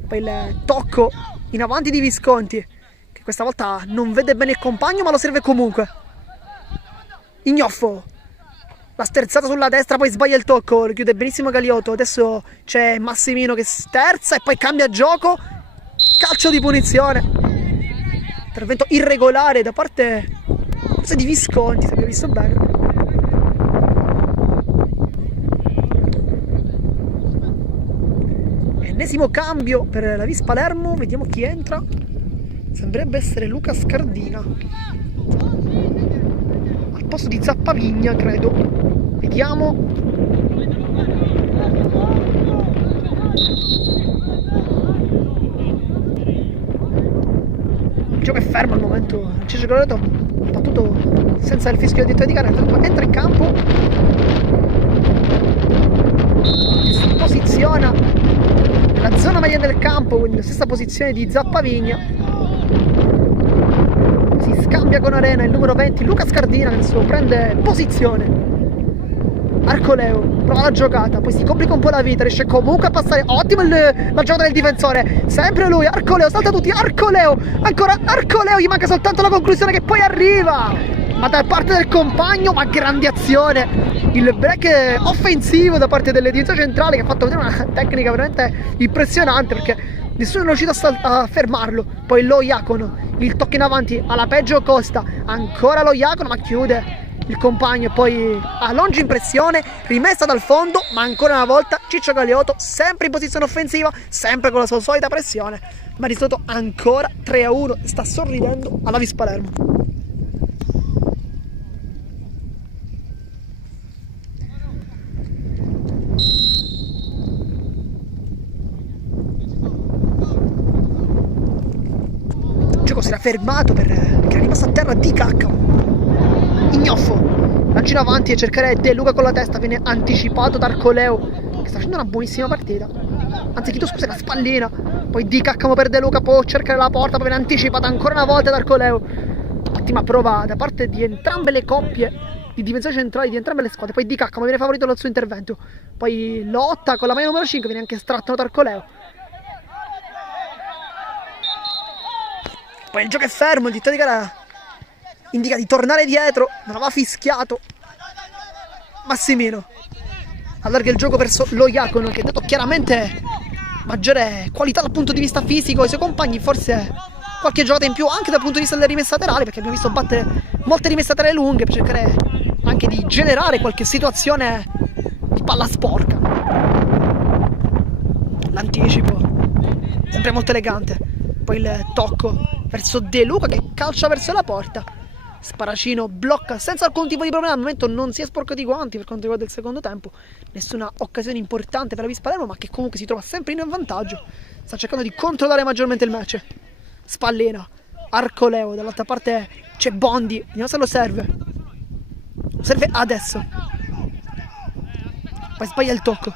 Poi il tocco in avanti di Visconti, che questa volta non vede bene il compagno ma lo serve comunque. Ignoffo. La sterzata sulla destra, poi sbaglia il tocco, lo chiude benissimo Galeotto. Adesso c'è Massimino che sterza e poi cambia gioco. Calcio di punizione. Intervento irregolare da parte forse di Visconti, se abbiamo visto bene. Ennesimo cambio per la Vis Palermo, vediamo chi entra. Sembrerebbe essere Luca Scardina al posto di Zappavigna, credo. Vediamo. Il gioco è fermo al momento. Ciccio Galeotto ha battuto senza il fischio di di gara. Entra in campo, si posiziona nella zona media del campo, quindi la stessa posizione di Zappavigna. Si scambia con Arena il numero 20 Luca Scardina, che adesso prende posizione. Arcoleo prova la giocata, poi si complica un po' la vita, riesce comunque a passare. Ottimo la giocata del difensore, sempre lui. Arcoleo salta tutti, Arcoleo, ancora Arcoleo, gli manca soltanto la conclusione che poi arriva, ma da parte del compagno. Ma grande azione, il break offensivo da parte delle difesa centrali, che ha fatto vedere una tecnica veramente impressionante, perché nessuno è riuscito a fermarlo. Poi lo Iacono, il tocco in avanti alla peggio Costa, ancora lo Iacono, ma chiude il compagno. Poi a longe impressione, rimessa dal fondo, ma ancora una volta Ciccio Galeotto sempre in posizione offensiva, sempre con la sua solita pressione, ma di sotto ancora 3-1, sta sorridendo alla Vis Palermo. Il gioco si era fermato perché era rimasto a terra Di Caccamo. Ignoffo, lancio in avanti e cercare De Luca con la testa, viene anticipato da Arcoleo, che sta facendo una buonissima partita. Anzi, chiedo scusa, la Spallina. Poi Di Caccamo per De Luca, può cercare la porta, poi viene anticipata ancora una volta da Arcoleo. Ottima prova da parte di entrambe le coppie di difensori centrali di entrambe le squadre. Poi Di Caccamo viene favorito dal suo intervento. Poi lotta con la maglia numero 5, viene anche estratto da Arcoleo. Poi il gioco è fermo, il dittore di gara indica di tornare dietro, non aveva fischiato. Massimino allarga il gioco verso lo Iacono, che ha dato chiaramente maggiore qualità dal punto di vista fisico ai suoi compagni, forse qualche giocata in più anche dal punto di vista delle rimesse laterali, perché abbiamo visto battere molte rimesse laterali lunghe per cercare anche di generare qualche situazione di palla sporca. L'anticipo sempre molto elegante, poi il tocco verso De Luca che calcia verso la porta. Sparacino blocca senza alcun tipo di problema. Al momento non si è sporcato i guanti per quanto riguarda il secondo tempo. Nessuna occasione importante per la Vis Palermo, ma che comunque si trova sempre in vantaggio. Sta cercando di controllare maggiormente il match. Spallina, Arcoleo, dall'altra parte c'è Bondi, vediamo se lo serve. Lo serve adesso. Poi sbaglia il tocco.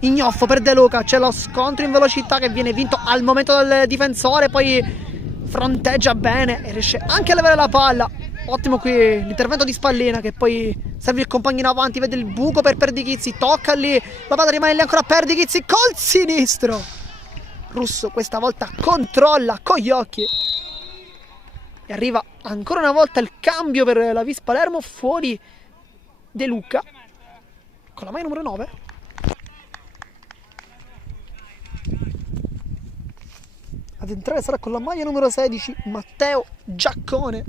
Ignoffo per De Luca, c'è lo scontro in velocità che viene vinto al momento dal difensore, poi fronteggia bene e riesce anche a levare la palla. Ottimo qui l'intervento di Spallina, che poi serve il compagno in avanti, vede il buco per Perdichizzi, tocca lì, la palla rimane lì ancora Perdichizzi col sinistro. Russo questa volta controlla con gli occhi e arriva ancora una volta il cambio per la Vis Palermo. Fuori De Luca con la maglia numero 9. Ad entrare sarà con la maglia numero 16 Matteo Giaccone.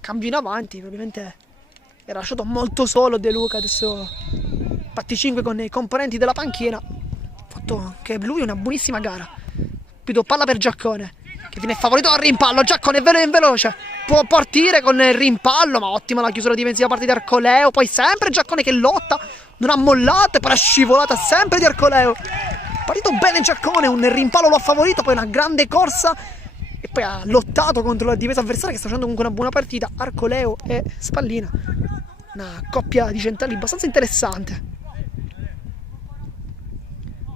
Cambio in avanti, ovviamente era lasciato molto solo De Luca. Adesso patti 5 con i componenti della panchina. Ha fatto anche lui una buonissima gara. Più palla per Giaccone, che viene favorito dal rimpallo. Giaccone è veloce, può partire con il rimpallo, ma ottima la chiusura difensiva da parte di Arcoleo. Poi sempre Giaccone che lotta, non ha mollato e poi la scivolata sempre di Arcoleo. Partito bene Giaccone, un rimpallo lo ha favorito, poi una grande corsa e poi ha lottato contro la difesa avversaria, che sta facendo comunque una buona partita. Arcoleo e Spallina, una coppia di centrali abbastanza interessante.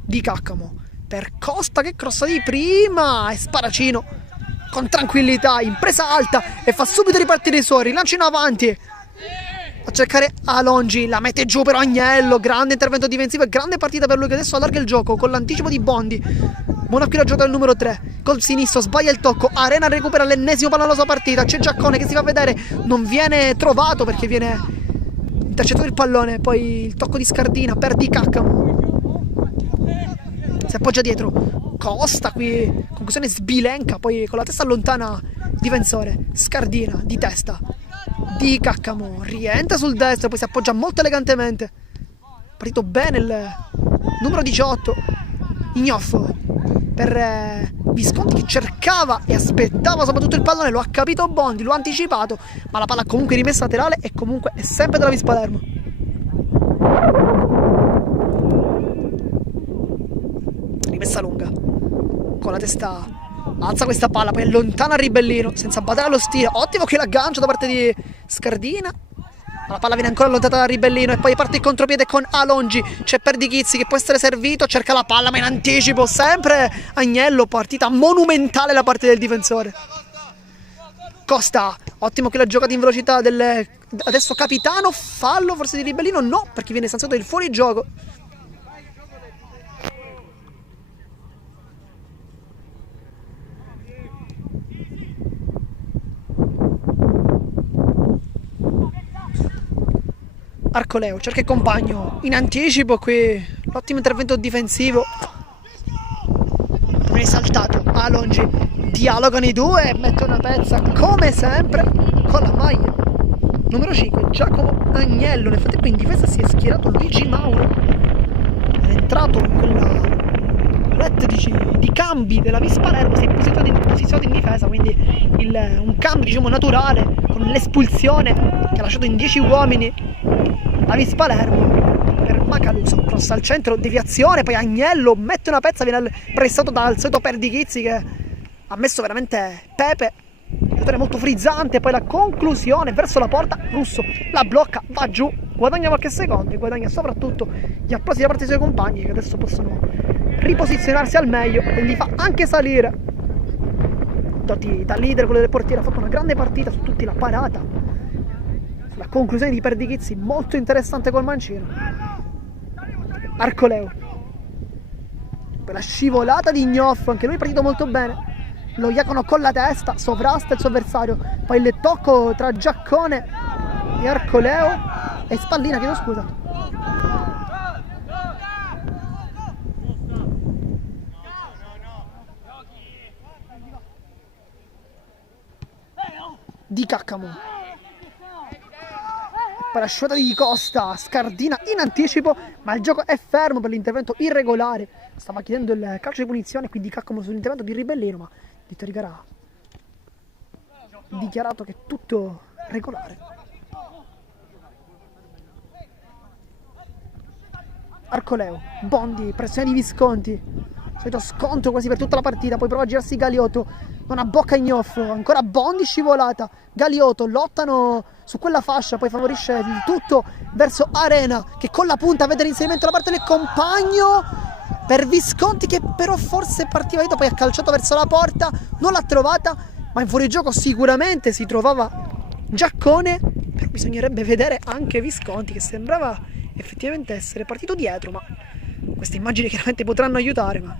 Di Caccamo per Costa che crossa di prima e Sparacino con tranquillità in presa alta e fa subito ripartire i suoi, rilancio in avanti. a cercare Alongi, la mette giù però Agnello, grande intervento difensivo e grande partita per lui che adesso allarga il gioco con l'anticipo di Bondi. Buona qui la giocata del numero 3, col sinistro sbaglia il tocco, Arena recupera l'ennesimo palla nella sua partita, c'è Giaccone che si fa vedere, non viene trovato perché viene intercettato il pallone, poi il tocco di Scardina per Di Caccamo, si appoggia dietro, Costa qui, conclusione sbilenca, poi con la testa allontana difensore, Scardina di testa, Di Caccamo rientra sul destro, poi si appoggia molto elegantemente, partito bene il numero 18, Ignoffo per Visconti che cercava e aspettava soprattutto il pallone, lo ha capito Bondi, lo ha anticipato, ma la palla comunque rimessa laterale e comunque è sempre della Vis Palermo. Rimessa lunga, con la testa alza questa palla, poi allontana Ribellino senza badare allo stile, ottimo che l'aggancio da parte di Scardina. La palla viene ancora allontanata da Ribellino e poi parte il contropiede con Alongi, c'è Perdichizzi che può essere servito, cerca la palla ma in anticipo sempre Agnello, partita monumentale da parte del difensore. Costa, ottimo che la giocata in velocità del adesso capitano, fallo forse di Ribellino, no, perché viene stanziato il fuorigioco. Arcoleo cerca il compagno in anticipo, qui l'ottimo intervento difensivo, viene saltato Alongi, dialogano i due e mette una pezza come sempre con la maglia numero 5 Giacomo Agnello. Nel frattempo in difesa si è schierato Luigi Mauro, è entrato in quella rete di cambi della Vis Palermo, si è posizionato in difesa, quindi un cambio diciamo naturale con l'espulsione che ha lasciato in 10 uomini la Vis Palermo per Macaluso, cross al centro, deviazione, poi Agnello mette una pezza, viene pressato dal solito Perdichizzi che ha messo veramente Pepe, giocatore molto frizzante, poi la conclusione verso la porta, Russo la blocca, va giù, guadagna qualche secondo e guadagna soprattutto gli applausi da parte dei suoi compagni che adesso possono riposizionarsi al meglio e li fa anche salire. Dotti da leader, quello del portiere, ha fatto una grande partita su tutti, la parata, la conclusione di Perdichizzi molto interessante col mancino. Arcoleo, per la scivolata di Ignoff, anche lui è partito molto bene, lo Iacono con la testa sovrasta il suo avversario, poi il tocco tra Giaccone e Arcoleo e Spallina, chiedo scusa. Di Caccamo, per la scivolata di Costa, Scardina in anticipo, ma il gioco è fermo per l'intervento irregolare, stava chiedendo il calcio di punizione, quindi Caccamo sull'intervento di Ribellino, ma il direttore di gara ha dichiarato che è tutto regolare. Arcoleo, Bondi, pressione di Visconti, solito scontro quasi per tutta la partita, poi prova a girarsi Galiotto, non abbocca Ignoff, ancora Bondi scivolata, Galiotto lottano su quella fascia, poi favorisce il tutto verso Arena che con la punta vede l'inserimento da parte del compagno per Visconti che però forse partiva dietro, poi ha calciato verso la porta, non l'ha trovata, ma in fuorigioco sicuramente si trovava Giaccone, però bisognerebbe vedere anche Visconti che sembrava effettivamente essere partito dietro, ma queste immagini chiaramente potranno aiutare, ma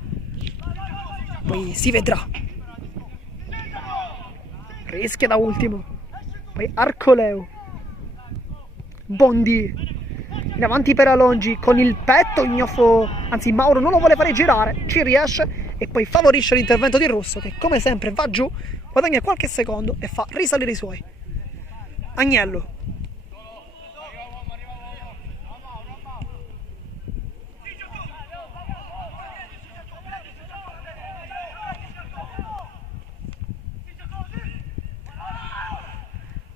poi si vedrà. Rischia da ultimo, poi Arcoleo, Bondi in avanti per Alongi con il petto, Ignoffo, anzi Mauro non lo vuole fare girare, ci riesce e poi favorisce l'intervento di Russo che come sempre va giù, guadagna qualche secondo e fa risalire i suoi. Agnello,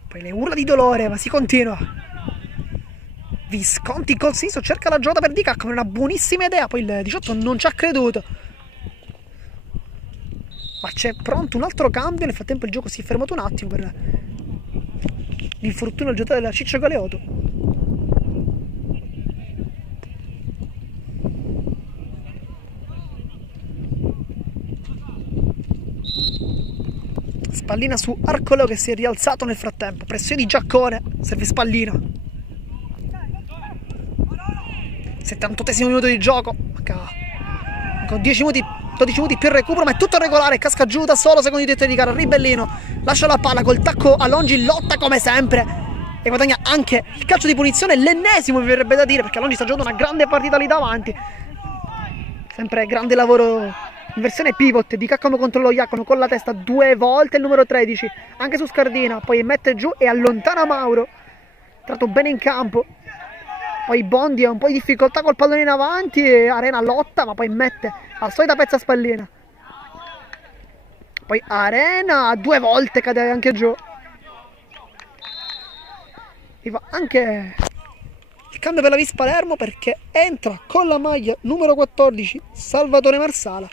poi le urla di dolore, ma si continua. Visconti col sinistro cerca la giocata per Di Caccamo, è una buonissima idea, poi il 18 non ci ha creduto, ma c'è pronto un altro cambio. Nel frattempo il gioco si è fermato un attimo per l'infortunio del giocatore della Ciccio Galeotto. Spallina su Arcoleo che si è rialzato nel frattempo, pressione di Giaccone, serve Spallina, 78esimo minuto di gioco. Con 10 minuti, 12 minuti più il recupero, ma è tutto regolare. Casca giù da solo, secondo i detti di gara. Ribellino lascia la palla col tacco a Longi, lotta come sempre e guadagna anche il calcio di punizione, l'ennesimo mi verrebbe da dire, perché Longi sta giocando una grande partita lì davanti. Sempre grande lavoro in versione pivot di Caccamo contro lo Iacono, con la testa 2 volte il numero 13 anche su Scardina, poi mette giù e allontana Mauro, tratto bene in campo. Poi Bondi ha un po' di difficoltà col pallone in avanti, Arena lotta ma poi mette la solita pezza a spallina. Poi Arena 2 volte cade anche giù. E va anche il cambio per la Vis Palermo, perché entra con la maglia numero 14 Salvatore Marsala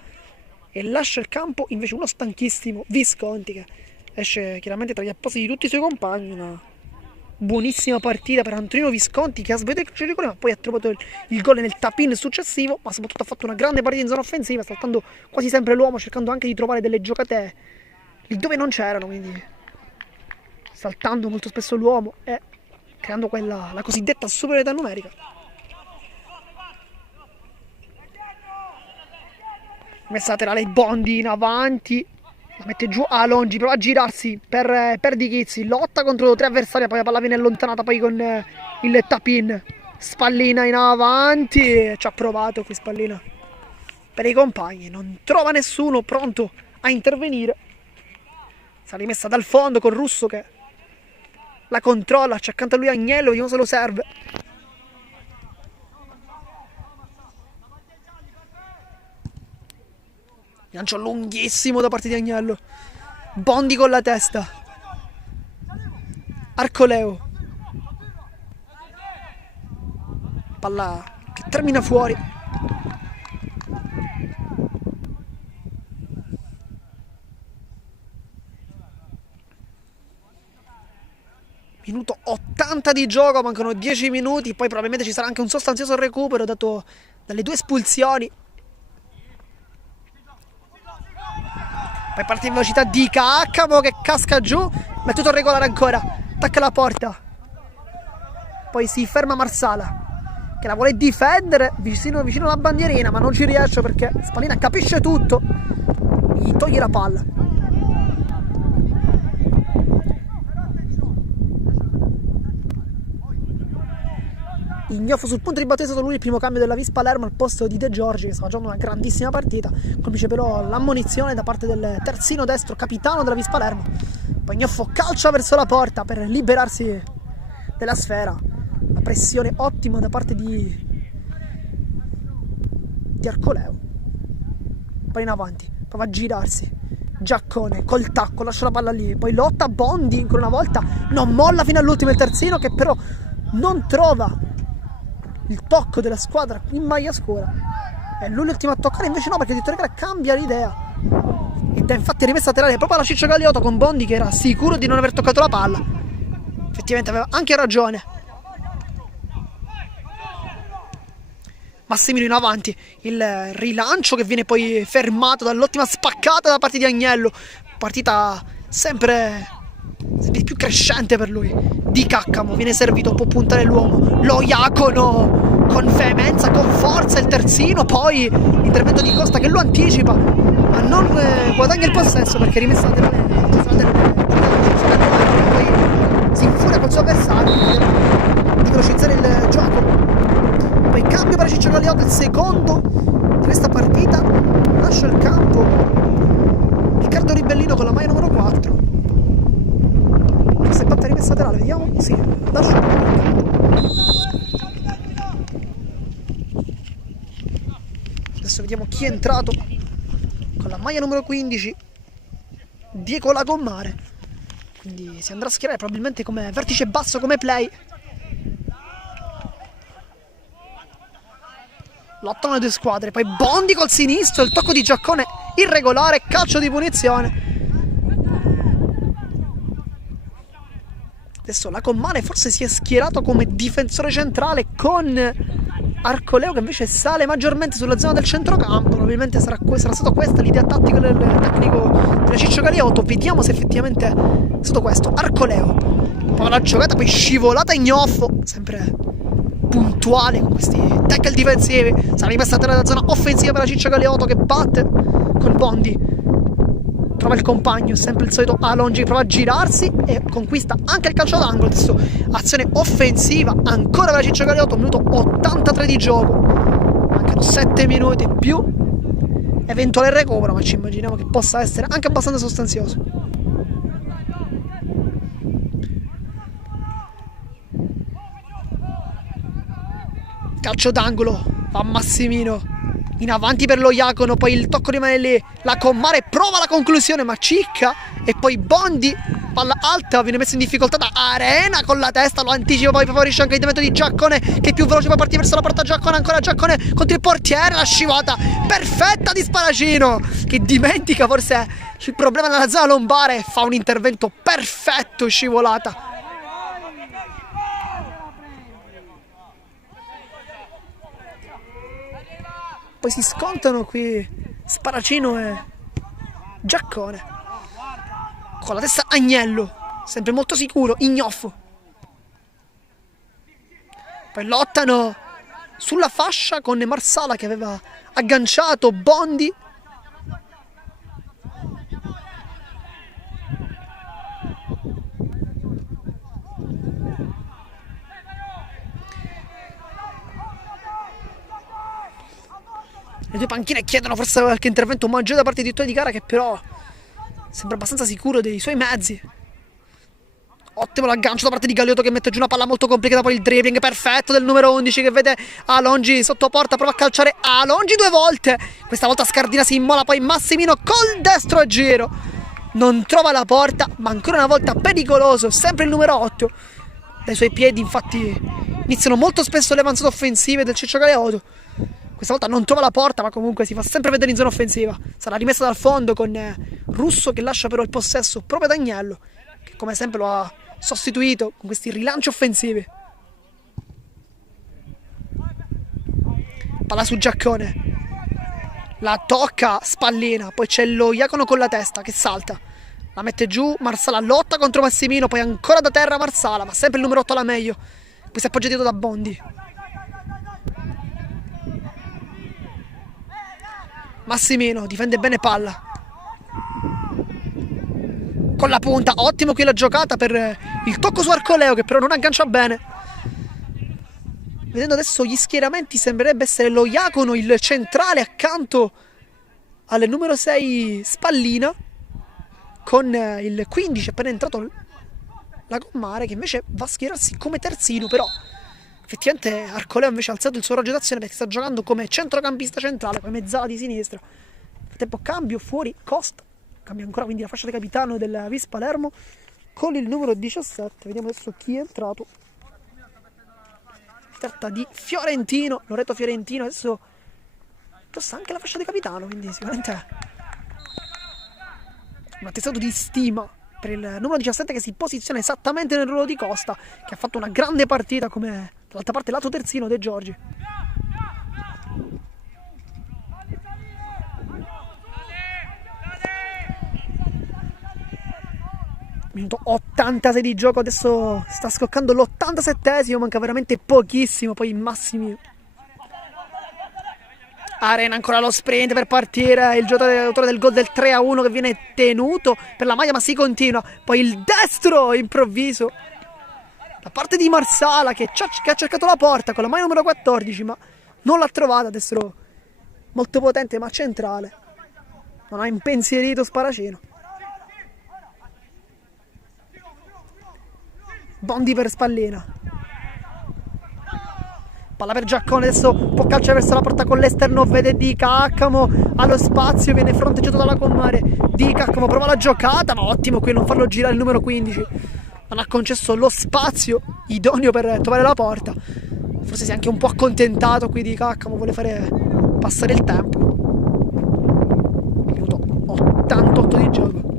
e lascia il campo invece uno stanchissimo Visconti, che esce chiaramente tra gli apposti di tutti i suoi compagni. Una buonissima partita per Antonino Visconti, che ha sbagliato il rigore ma poi ha trovato il gol nel tap-in successivo, ma soprattutto ha fatto una grande partita in zona offensiva, saltando quasi sempre l'uomo, cercando anche di trovare delle giocate lì dove non c'erano, quindi saltando molto spesso l'uomo e creando la cosiddetta superiorità numerica. Messa laterale Bondi in avanti, la mette giù a Longi, prova a girarsi per Di Chizzi, lotta contro 3 avversari, poi la palla viene allontanata poi con il tap-in. Spallina in avanti, ci ha provato qui Spallina per i compagni, non trova nessuno pronto a intervenire. Sarà rimessa dal fondo con Russo che la controlla, c'è accanto a lui Agnello, vediamo se lo serve. Lancio lunghissimo da parte di Agnello. Bondi con la testa. Arcoleo. Palla che termina fuori. Minuto 80 di gioco, mancano 10 minuti, poi probabilmente ci sarà anche un sostanzioso recupero dato dalle 2 espulsioni. Poi parte in velocità di Caccamo che casca giù, ma è tutto regolare ancora. Attacca la porta. Poi si ferma Marsala, che la vuole difendere vicino alla bandierina, ma non ci riesce perché Spallina capisce tutto. Gli toglie la palla. Ignoffo sul punto di battere, è stato lui il primo cambio della Vis Palermo al posto di De Giorgi, che stava giocando una grandissima partita. Colpisce però l'ammonizione da parte del terzino destro, capitano della Vis Palermo. Poi Ignoffo calcia verso la porta per liberarsi della sfera. La pressione ottima da parte di Arcoleo. Poi in avanti, prova a girarsi. Giaccone col tacco, lascia la palla lì. Poi lotta Bondi ancora una volta, non molla fino all'ultimo il terzino, che però non trova il tocco della squadra in maglia scura. È lui l'ultimo a toccare, invece no, perché il direttore cambia l'idea ed è infatti rimessa laterale proprio alla Ciccio Galeotto, con Bondi che era sicuro di non aver toccato la palla. Effettivamente aveva anche ragione. Massimino in avanti, il rilancio che viene poi fermato dall'ottima spaccata da parte di Agnello. Partita sempre più crescente per lui. Di Caccamo viene servito, può puntare l'uomo, lo Iacono con veemenza, con forza il terzino, poi l'intervento di Costa che lo anticipa ma non guadagna il possesso perché rimessa laterale, poi si infuria col suo avversario di velocizzare il gioco. Poi cambio per Ciccio Galeotto, il secondo di questa partita, lascia il campo Riccardo Ribellino con la maglia numero 4. Se batte rimessa laterale, vediamo? Sì, lascia il campo. Adesso vediamo chi è entrato con la maglia numero 15, Diego Lagommare. Quindi si andrà a schierare probabilmente come vertice basso, come play. Lottano le 2 squadre, poi Bondi col sinistro, il tocco di Giaccone irregolare, calcio di punizione. Adesso Lagommare forse si è schierato come difensore centrale con Arcoleo, che invece sale maggiormente sulla zona del centrocampo. Probabilmente sarà stata questa l'idea tattica del tecnico della Ciccio Galeotto. Vediamo se effettivamente è stato questo. Arcoleo, poi la giocata, poi scivolata Ignoffo, sempre puntuale con questi tackle difensivi. Sarà rimessa a terra della zona offensiva per la Ciccio Galeotto, che batte con Bondi, trova il compagno, sempre il solito Alongi che prova a girarsi e conquista anche il calcio d'angolo. Adesso azione offensiva ancora per la Ciccio Galeotto, minuto 83 di gioco, mancano 7 minuti più eventuale recupero, ma ci immaginiamo che possa essere anche abbastanza sostanzioso. Calcio d'angolo, va Massimino in avanti per lo Iacono, poi il tocco rimane lì, la Commare prova la conclusione ma cicca, e poi Bondi, palla alta, viene messo in difficoltà da Arena con la testa, lo anticipa, poi favorisce anche l'intervento di Giaccone, che è più veloce, poi partire verso la porta. Giaccone, ancora Giaccone contro il portiere, la scivolata perfetta di Sparacino, che dimentica forse il problema nella zona lombare, fa un intervento perfetto, scivolata. Poi si scontano qui Sparacino e Giaccone, con la testa Agnello, sempre molto sicuro, Ignoffo. Poi lottano sulla fascia con Marsala che aveva agganciato Bondi. Le due panchine chiedono forse qualche intervento maggiore da parte di direttore di gara, che però sembra abbastanza sicuro dei suoi mezzi. Ottimo l'aggancio da parte di Galeotto, che mette giù una palla molto complicata, poi il dribbling perfetto del numero 11 che vede Alongi sotto porta, prova a calciare Alongi 2 volte, questa volta Scardina si immola, poi Massimino col destro a giro, non trova la porta, ma ancora una volta pericoloso, sempre il numero 8. Dai suoi piedi infatti iniziano molto spesso le avanzate offensive del Ciccio Galeotto. Questa volta non trova la porta, ma comunque si fa sempre vedere in zona offensiva. Sarà rimessa dal fondo con Russo, che lascia però il possesso proprio ad Agnello, che come sempre lo ha sostituito con questi rilanci offensivi. Palla su Giaccone, la tocca Spallina, poi c'è lo Iacono con la testa che salta, la mette giù, Marsala lotta contro Massimino, poi ancora da terra Marsala, ma sempre il numero 8 alla meglio, poi si è appoggiato da Bondi. Massimino difende bene palla con la punta, ottimo qui la giocata per il tocco su Arcoleo, che però non aggancia bene. Vedendo adesso gli schieramenti sembrerebbe essere lo Iacono il centrale accanto al numero 6 Spallina, con il 15 appena entrato la Commare, che invece va a schierarsi come terzino, però effettivamente Arcoleo invece ha alzato il suo raggio d'azione perché sta giocando come centrocampista centrale, poi mezzala di sinistra. Nel tempo cambio fuori Costa, cambia ancora quindi la fascia di capitano del Vis Palermo con il numero 17. Vediamo adesso chi è entrato. Si tratta di Fiorentino, Loreto Fiorentino, adesso indossa anche la fascia di capitano, quindi sicuramente un attestato di stima per il numero 17, che si posiziona esattamente nel ruolo di Costa, che ha fatto una grande partita come dall'altra parte lato terzino De Giorgi. Minuto 86 di gioco, adesso sta scoccando l'87esimo, manca veramente pochissimo, poi in massimi. Arena ancora lo sprint per partire, il giocatore autore del gol del 3-1 che viene tenuto per la maglia, ma si continua, poi il destro improvviso da parte di Marsala, che ha cercato la porta con la maglia numero 14 ma non l'ha trovata. Destro molto potente ma centrale, non ha impensierito Sparacino. Bondi per Spallina, palla per Giaccone, adesso può calciare verso la porta con l'esterno, vede Di Caccamo allo spazio, viene fronteggiato dalla Commare. Di Caccamo prova la giocata, ma ottimo qui non farlo girare il numero 15, non ha concesso lo spazio idoneo per trovare la porta. Forse si è anche un po' accontentato qui Di Caccamo, vuole fare passare il tempo. Minuto 88 di gioco.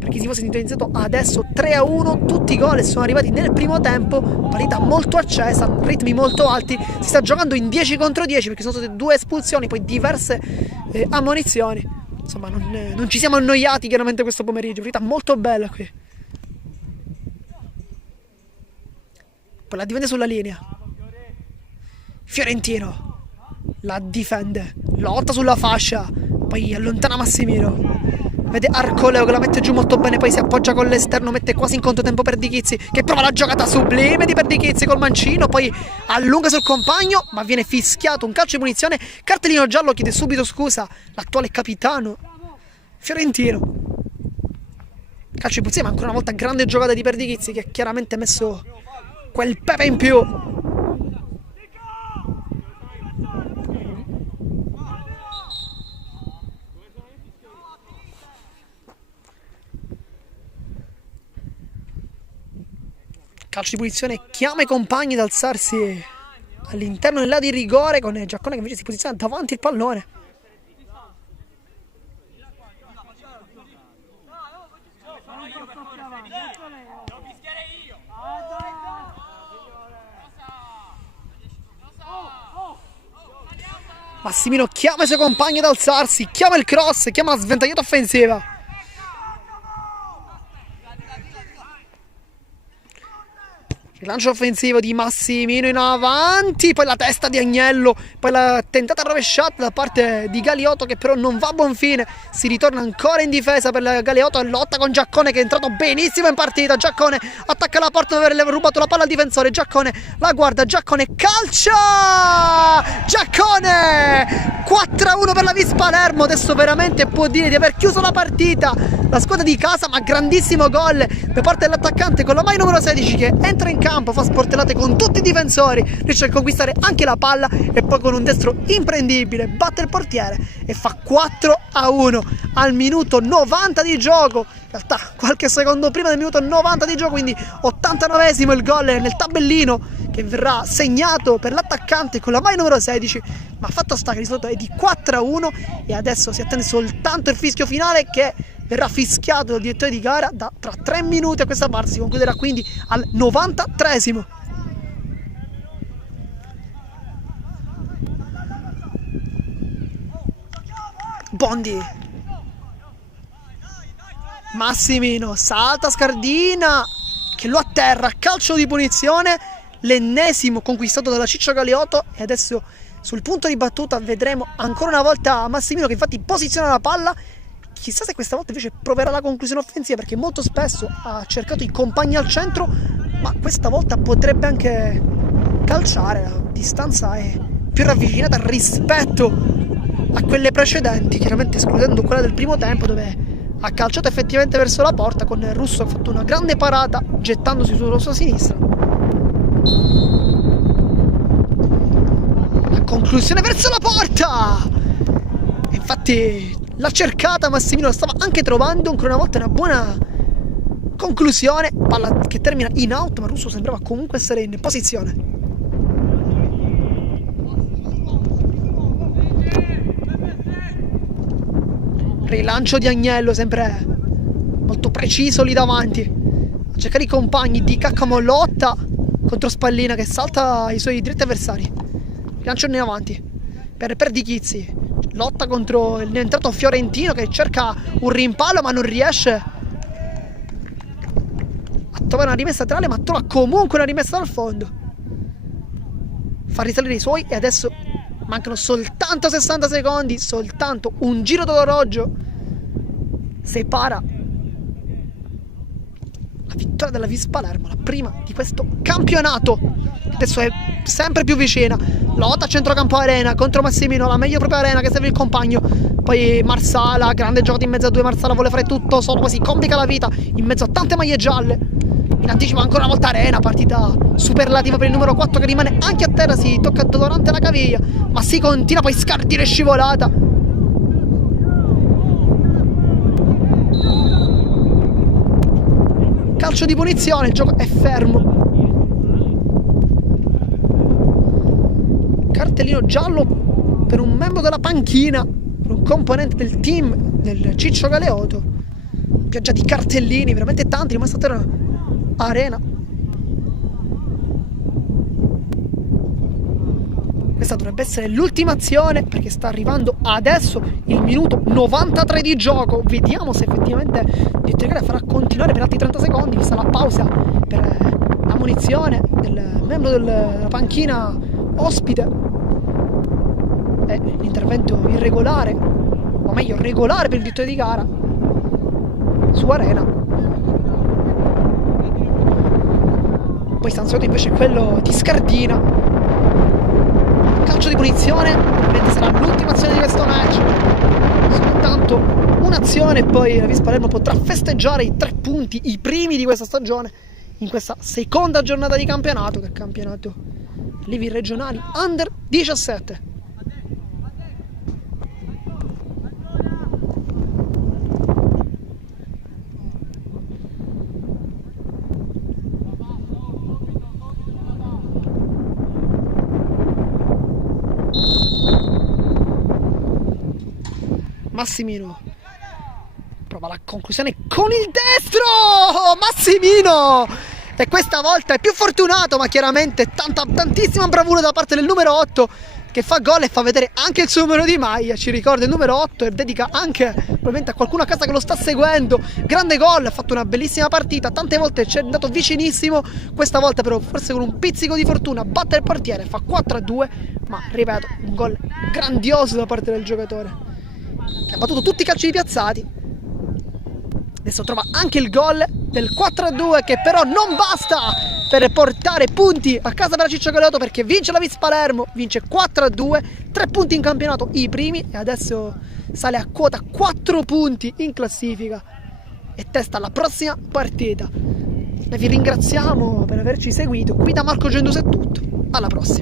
Per chi si fosse iniziato adesso 3-1, tutti i gol sono arrivati nel primo tempo, partita molto accesa, ritmi molto alti, si sta giocando in 10 contro 10 perché sono state 2 espulsioni, poi diverse ammonizioni. Insomma non ci siamo annoiati chiaramente questo pomeriggio, partita molto bella qui. poi la difende sulla linea. Fiorentino la difende, lotta sulla fascia, poi allontana Massimino. Vede Arcoleo che la mette giù molto bene, poi si appoggia con l'esterno, mette quasi in controtempo Perdichizzi, che prova la giocata sublime di Perdichizzi col mancino, poi allunga sul compagno, ma viene fischiato un calcio di punizione. Cartellino giallo, chiede subito scusa l'attuale capitano fiorentino. Calcio di punizione, ma ancora una volta grande giocata di Perdichizzi, che ha chiaramente messo quel pepe in più. Calcio di punizione, chiama i compagni ad alzarsi all'interno dell'area di rigore, con Giaccone che invece si posiziona davanti il pallone. Massimino chiama i suoi compagni ad alzarsi, chiama il cross, chiama la sventagliata offensiva. Rilancio offensivo di Massimino in avanti, poi la testa di Agnello, poi la tentata rovesciata da parte di Galeotto, che però non va a buon fine. Si ritorna ancora in difesa per Galeotto e lotta con Giaccone, che è entrato benissimo in partita. Giaccone attacca la porta dopo aver rubato la palla al difensore. Giaccone la guarda, Giaccone calcia! Giaccone! 4-1 per la Vis Palermo. Adesso veramente può dire di aver chiuso la partita la squadra di casa, ma grandissimo gol da parte dell'attaccante con la maglia numero 16, che entra in campo, fa sportellate con tutti i difensori, riesce a conquistare anche la palla e poi con un destro imprendibile batte il portiere e fa 4-1 al minuto 90 di gioco. In realtà qualche secondo prima del minuto 90 di gioco, quindi 89esimo il gol nel tabellino, che verrà segnato per l'attaccante con la maglia numero 16, ma fatto sta che il risultato è di 4-1 e adesso si attende soltanto il fischio finale, che verrà fischiato dal direttore di gara tra 3 minuti a questa parte. Si concluderà quindi al 93esimo. Bondi, Massimino salta Scardina che lo atterra, calcio di punizione, l'ennesimo conquistato dalla Ciccio Galeotto, e adesso sul punto di battuta vedremo ancora una volta Massimino che infatti posiziona la palla. Chissà se questa volta invece proverà la conclusione offensiva, perché molto spesso ha cercato i compagni al centro, ma questa volta potrebbe anche calciare. La distanza è più ravvicinata rispetto a quelle precedenti, chiaramente escludendo quella del primo tempo, dove ha calciato effettivamente verso la porta, con il Russo che ha fatto una grande parata gettandosi sulla sua sinistra. La conclusione verso la porta! Infatti l'ha cercata Massimino, la stava anche trovando, ancora una volta una buona conclusione, palla che termina in out, ma Russo sembrava comunque essere in posizione. Rilancio di Agnello, sempre molto preciso lì davanti, a cercare i compagni di Caccamo, lotta contro Spallina che salta i suoi diretti avversari. Rilancio in avanti per Perdichizzi, lotta contro il entrato fiorentino che cerca un rimpallo ma non riesce a trovare una rimessa laterale, ma trova comunque una rimessa dal fondo, fa risalire i suoi, e adesso mancano soltanto 60 secondi, soltanto un giro d'orologio separa la vittoria della Vis Palermo, la prima di questo campionato. Adesso è sempre più vicina, lotta a centrocampo Arena contro Massimino, la meglio proprio Arena che serve il compagno, poi Marsala, grande giocata in mezzo a due, Marsala vuole fare tutto solo, quasi complica la vita in mezzo a tante maglie gialle. In anticipo ancora una volta Arena, partita superlativa per il numero 4 che rimane anche a terra, si tocca dolorante la caviglia, ma si continua, poi Scardina scivolata. Calcio di punizione, il gioco è fermo. Cartellino giallo per un membro della panchina, per un componente del team del Ciccio Galeotto. Pioggia di cartellini, veramente tanti, rimasta a terra Arena. Questa dovrebbe essere l'ultima azione, perché sta arrivando adesso il minuto 93 di gioco. Vediamo se effettivamente il Tigre farà continuare per altri 30 secondi, vista la pausa per la munizione del membro della panchina ospite e l'intervento irregolare, o meglio regolare per il diritto di gara su Arena. Poi stanziato invece quello di Scardina, calcio di punizione, probabilmente sarà l'ultima azione di questo match, soltanto un'azione e poi la Vis Palermo potrà festeggiare i 3 punti, i primi di questa stagione, in questa seconda giornata di campionato, che è campionato Livi regionali Under 17. Massimino prova la conclusione con il destro, Massimino, e questa volta è più fortunato, ma chiaramente tantissima bravura da parte del numero 8 che fa gol e fa vedere anche il suo numero di maglia, ci ricorda il numero 8 e dedica anche probabilmente a qualcuno a casa che lo sta seguendo. Grande gol, ha fatto una bellissima partita, tante volte ci è andato vicinissimo, questa volta però forse con un pizzico di fortuna batte il portiere, fa 4-2, ma ripeto, un gol grandioso da parte del giocatore che ha battuto tutti i calci piazzati. Adesso trova anche il gol del 4-2 che però non basta per portare punti a casa per la Ciccio Galeotto, perché vince la Vis Palermo, vince 4-2, 3 punti in campionato, i primi, e adesso sale a quota 4 punti in classifica e testa alla prossima partita. E vi ringraziamo per averci seguito. Qui da Marco Gendus è tutto, alla prossima.